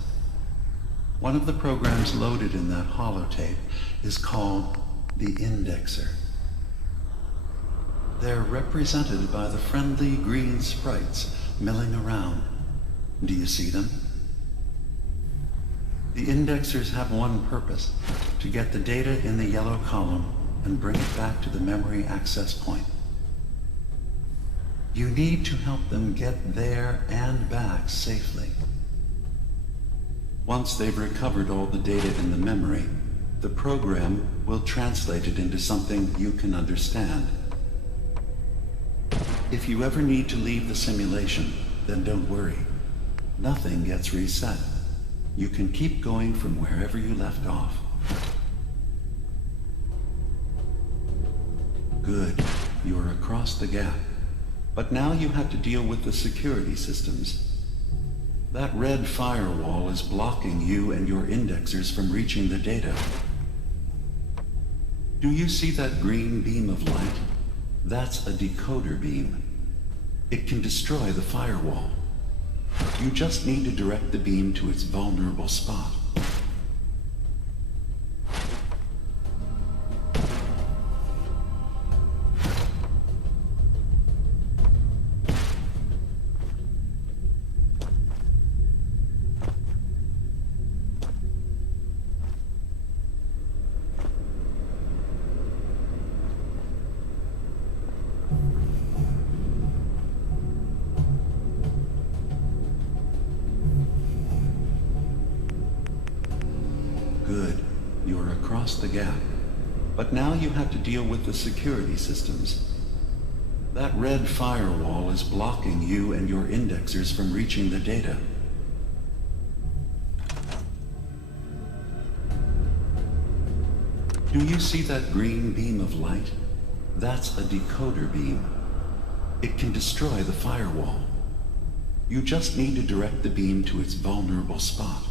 One of the programs loaded in that holotape is called the indexer. They're represented by the friendly green sprites milling around. Do you see them? The indexers have one purpose: to get the data in the yellow column and bring it back to the memory access point. You need to help them get there and back safely. Once they've recovered all the data in the memory, the program will translate it into something you can understand. If you ever need to leave the simulation, then don't worry. Nothing gets reset. You can keep going from wherever you left off. Good. You're across the gap. But now you have to deal with the security systems. That red firewall is blocking you and your indexers from reaching the data. Do you see that green beam of light? That's a decoder beam. It can destroy the firewall. You just need to direct the beam to its vulnerable spot. Good. You're across the gap. But now you have to deal with the security systems. That red firewall is blocking you and your indexers from reaching the data. Do you see that green beam of light? That's a decoder beam. It can destroy the firewall. You just need to direct the beam to its vulnerable spot.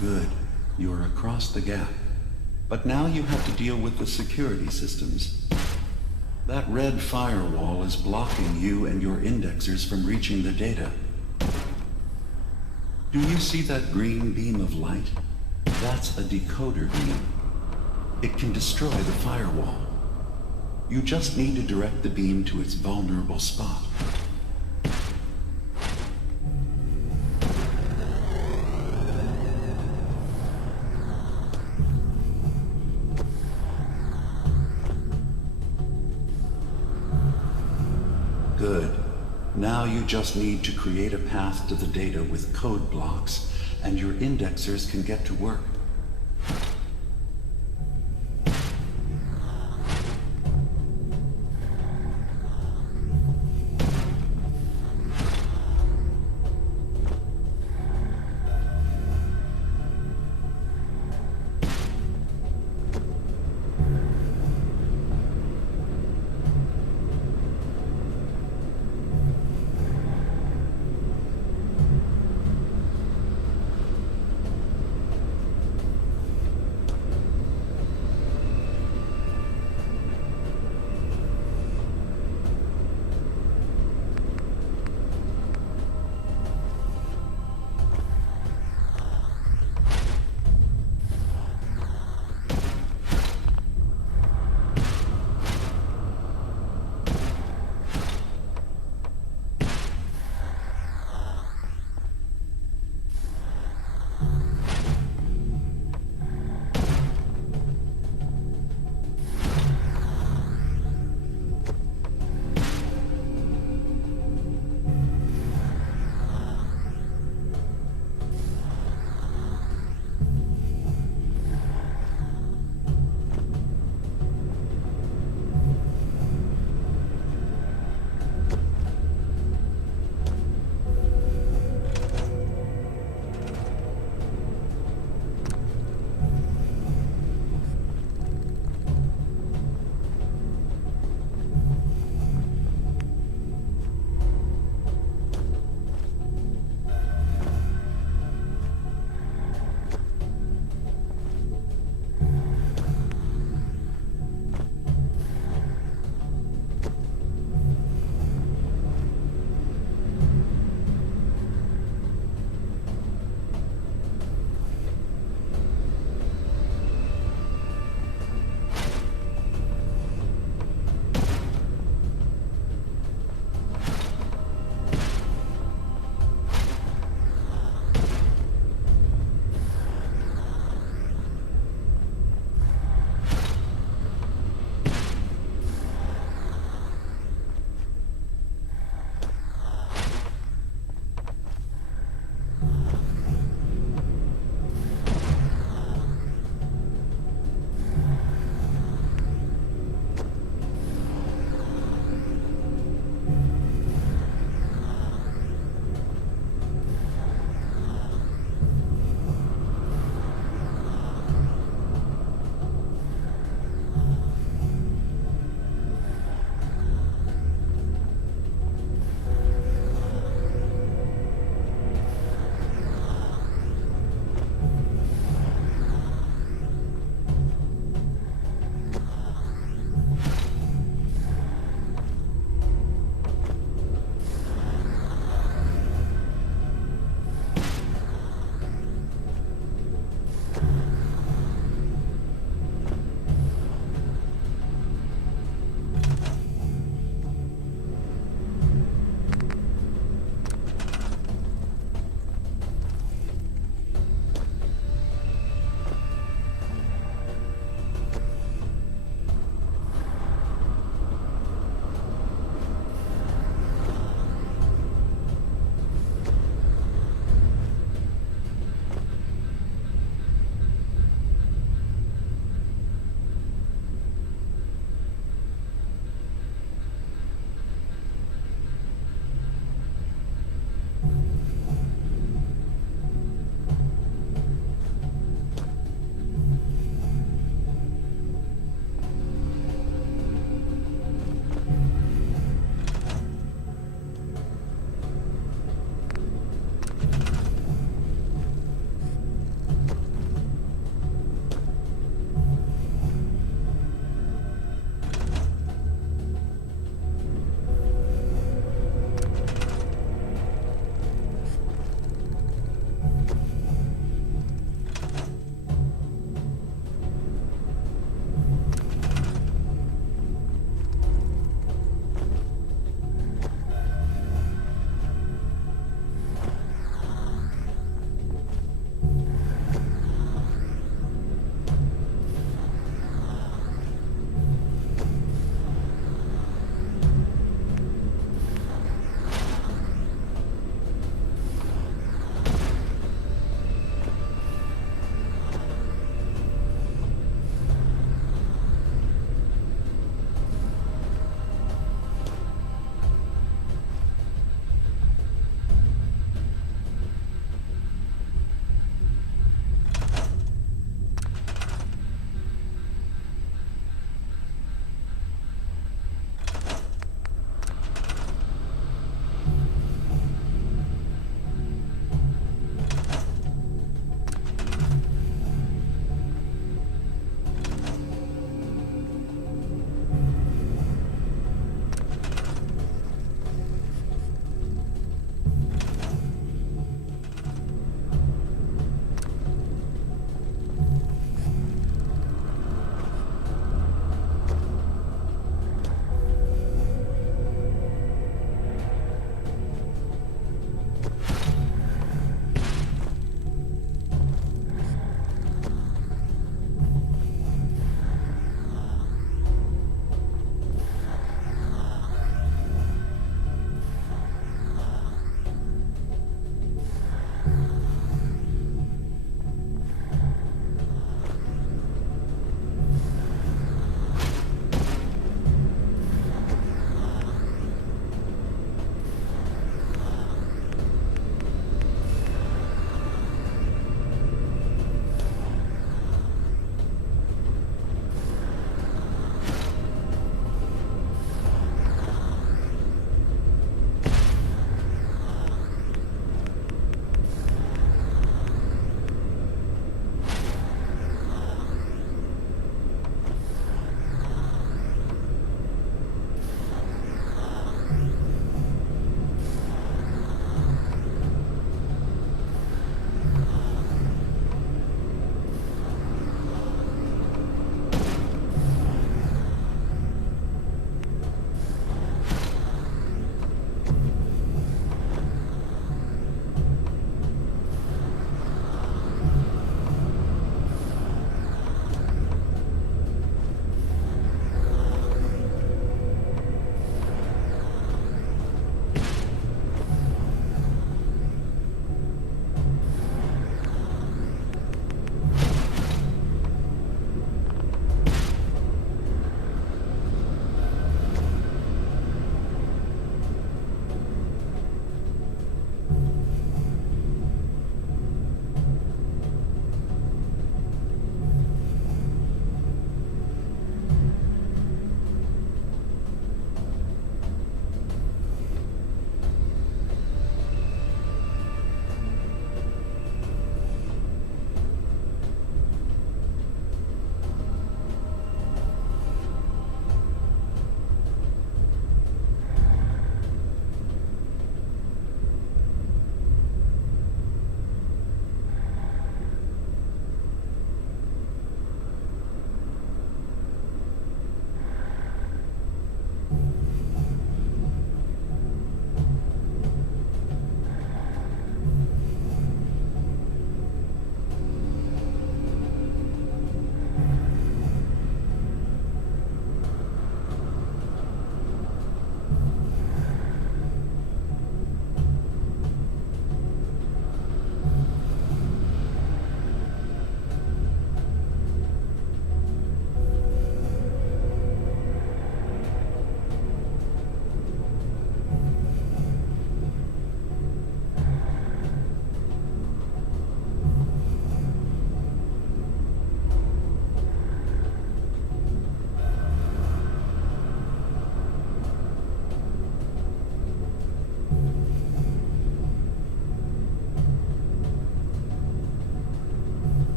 Good. You're across the gap. But now you have to deal with the security systems. That red firewall is blocking you and your indexers from reaching the data. Do you see that green beam of light? That's a decoder beam. It can destroy the firewall. You just need to direct the beam to its vulnerable spot. Good. Now you just need to create a path to the data with code blocks, and your indexers can get to work.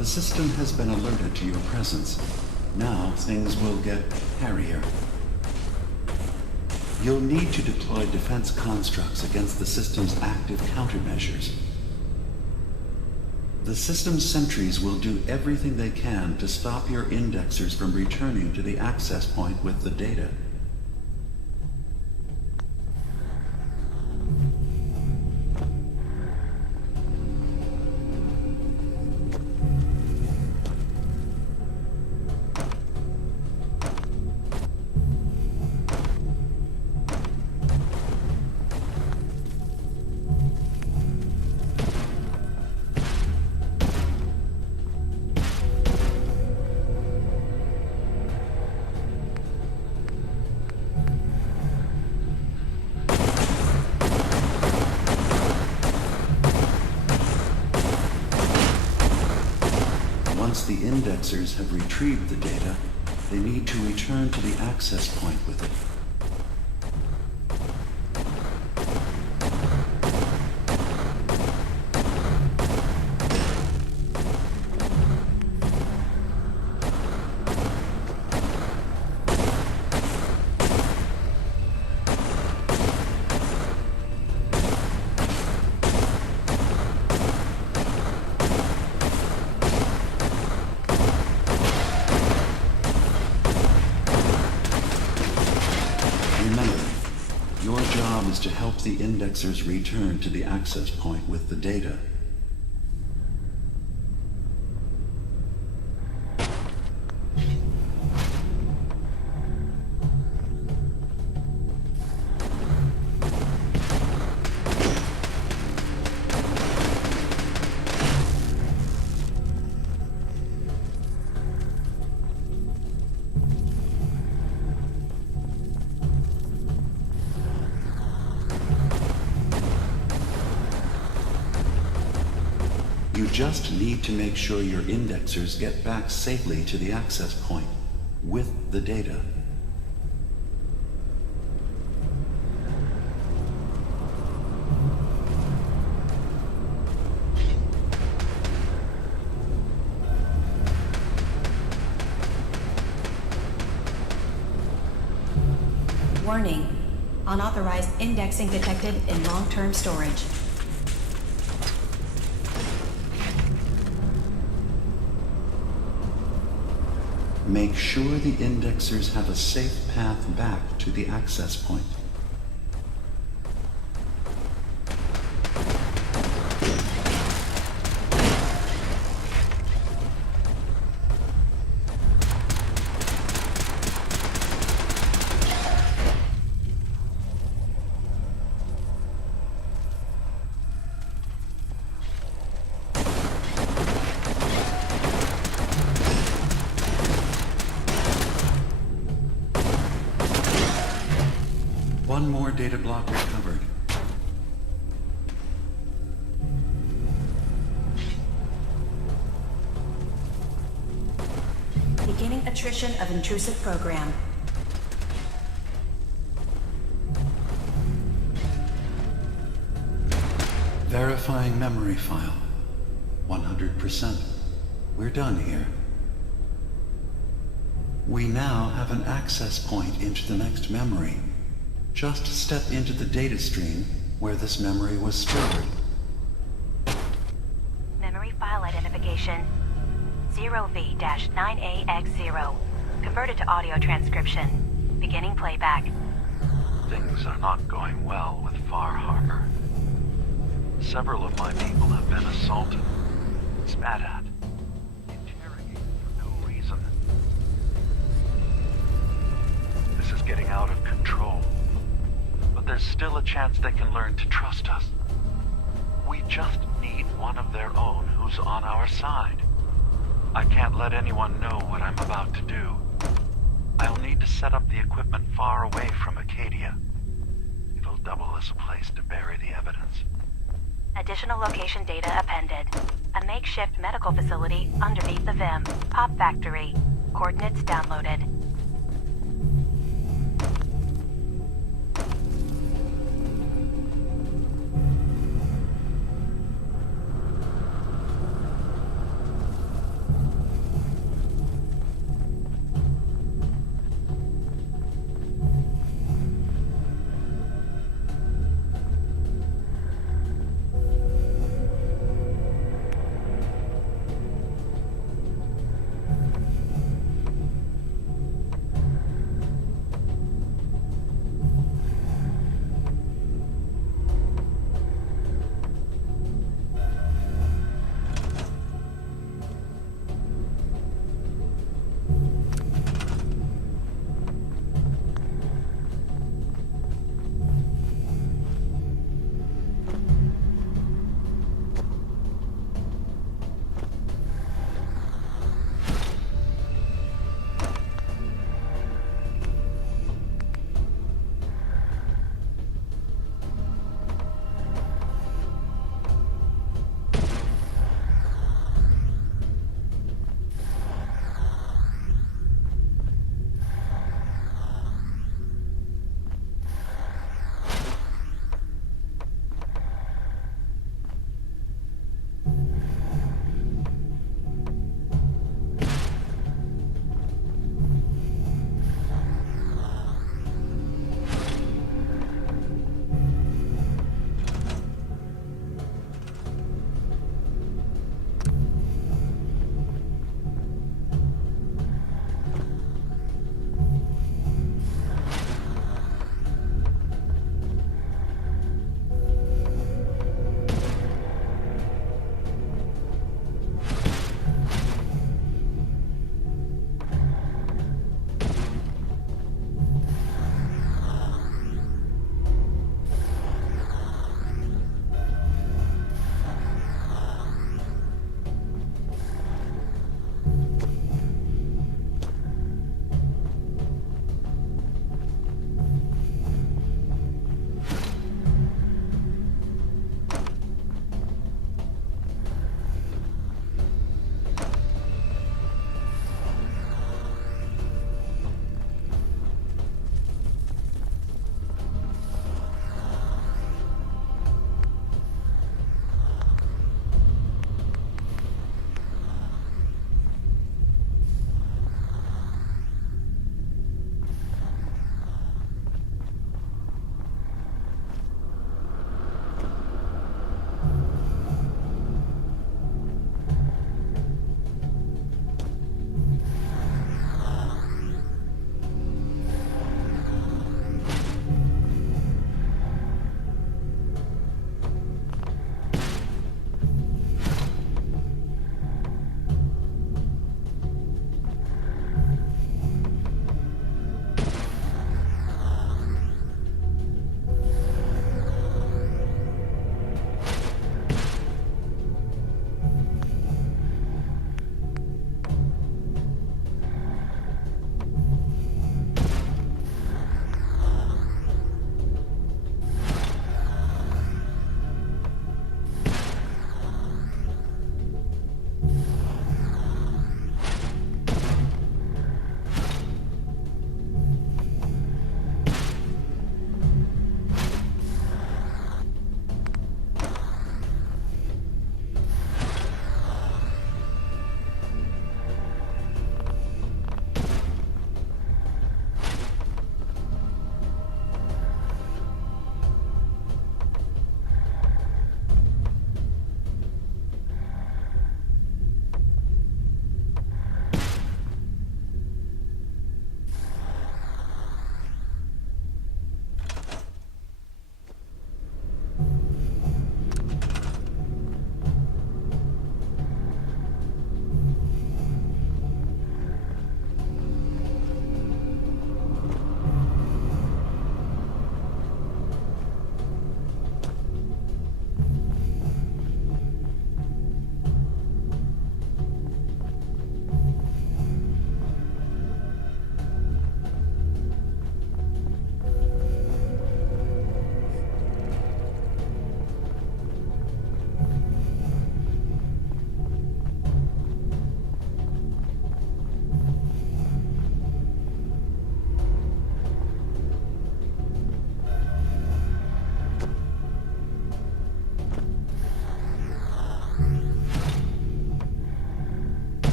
The system has been alerted to your presence. Now things will get hairier. You'll need to deploy defense constructs against the system's active countermeasures. The system's sentries will do everything they can to stop your indexers from returning to the access point with the data. Once the indexers have retrieved the data, they need to return to the access point with it. To help the indexers return to the access point with the data. You just need to make sure your indexers get back safely to the access point with the data. Warning. Unauthorized indexing detected in long-term storage. Make sure the indexers have a safe path back to the access point. One more data block recovered. Beginning attrition of intrusive program. Verifying memory file. 100%. We're done here. We now have an access point into the next memory. Just step into the data stream where this memory was stored. Memory file identification 0V-9AX0. Converted to audio transcription. Beginning playback. Things are not going well with Far Harbor. Several of my people have been assaulted, spat at, interrogated for no reason. This is getting out of control. But there's still a chance they can learn to trust us. We just need one of their own who's on our side. I can't let anyone know what I'm about to do. I'll need to set up the equipment far away from Acadia. It'll double as a place to bury the evidence. Additional location data appended. A makeshift medical facility underneath the VIM. Pop factory. Coordinates downloaded.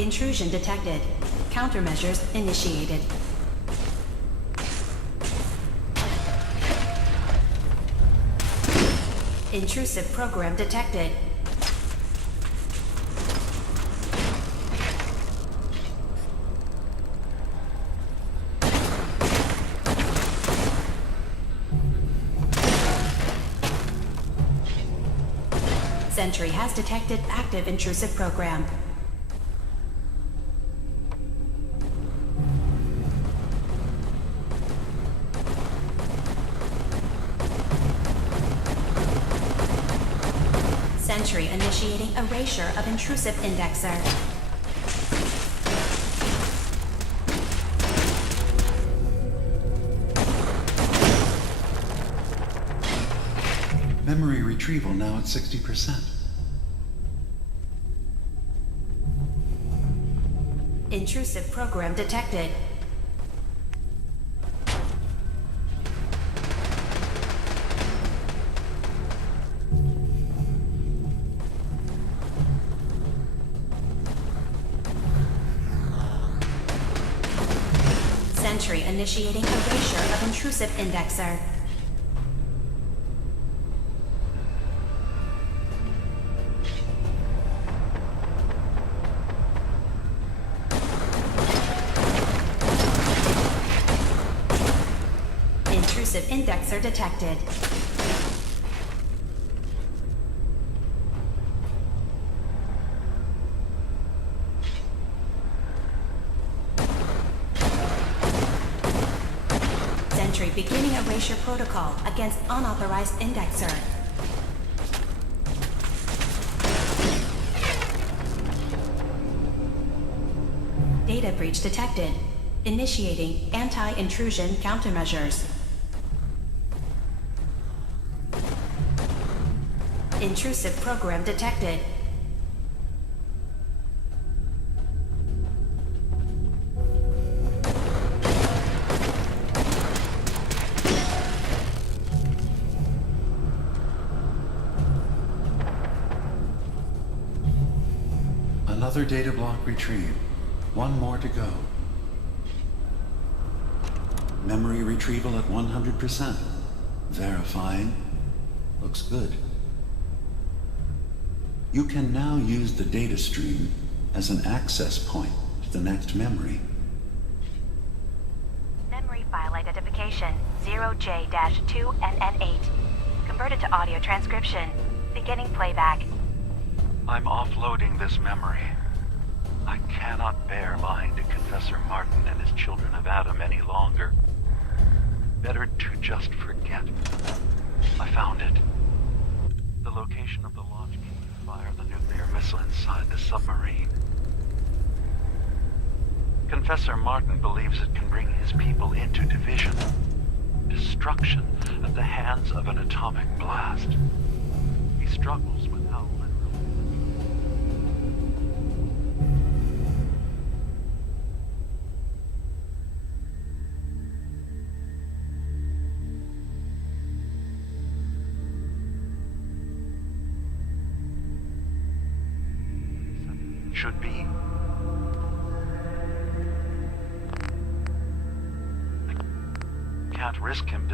Intrusion detected. Countermeasures initiated. Intrusive program detected. Sentry has detected active intrusive program. Sentry initiating erasure of intrusive indexer. Memory retrieval now at 60%. Intrusive program detected. Sentry initiating erasure of intrusive indexer. Intrusive indexer detected. Sentry beginning erasure protocol against unauthorized indexer. Data breach detected. Initiating anti-intrusion countermeasures. Intrusive program detected. Another data block retrieved. One more to go. Memory retrieval at 100%. Verifying. Looks good. You can now use the data stream as an access point to the next memory. Memory file identification 0J-2NN8. Converted to audio transcription. Beginning playback. I'm offloading this memory. I cannot bear lying to Confessor Martin and his children of Adam any longer. Better to just forget. I found it. The location of the launch key to fire the nuclear missile inside the submarine. Confessor Martin believes it can bring his people into division, destruction at the hands of an atomic blast. He struggles with how should be. I can't risk him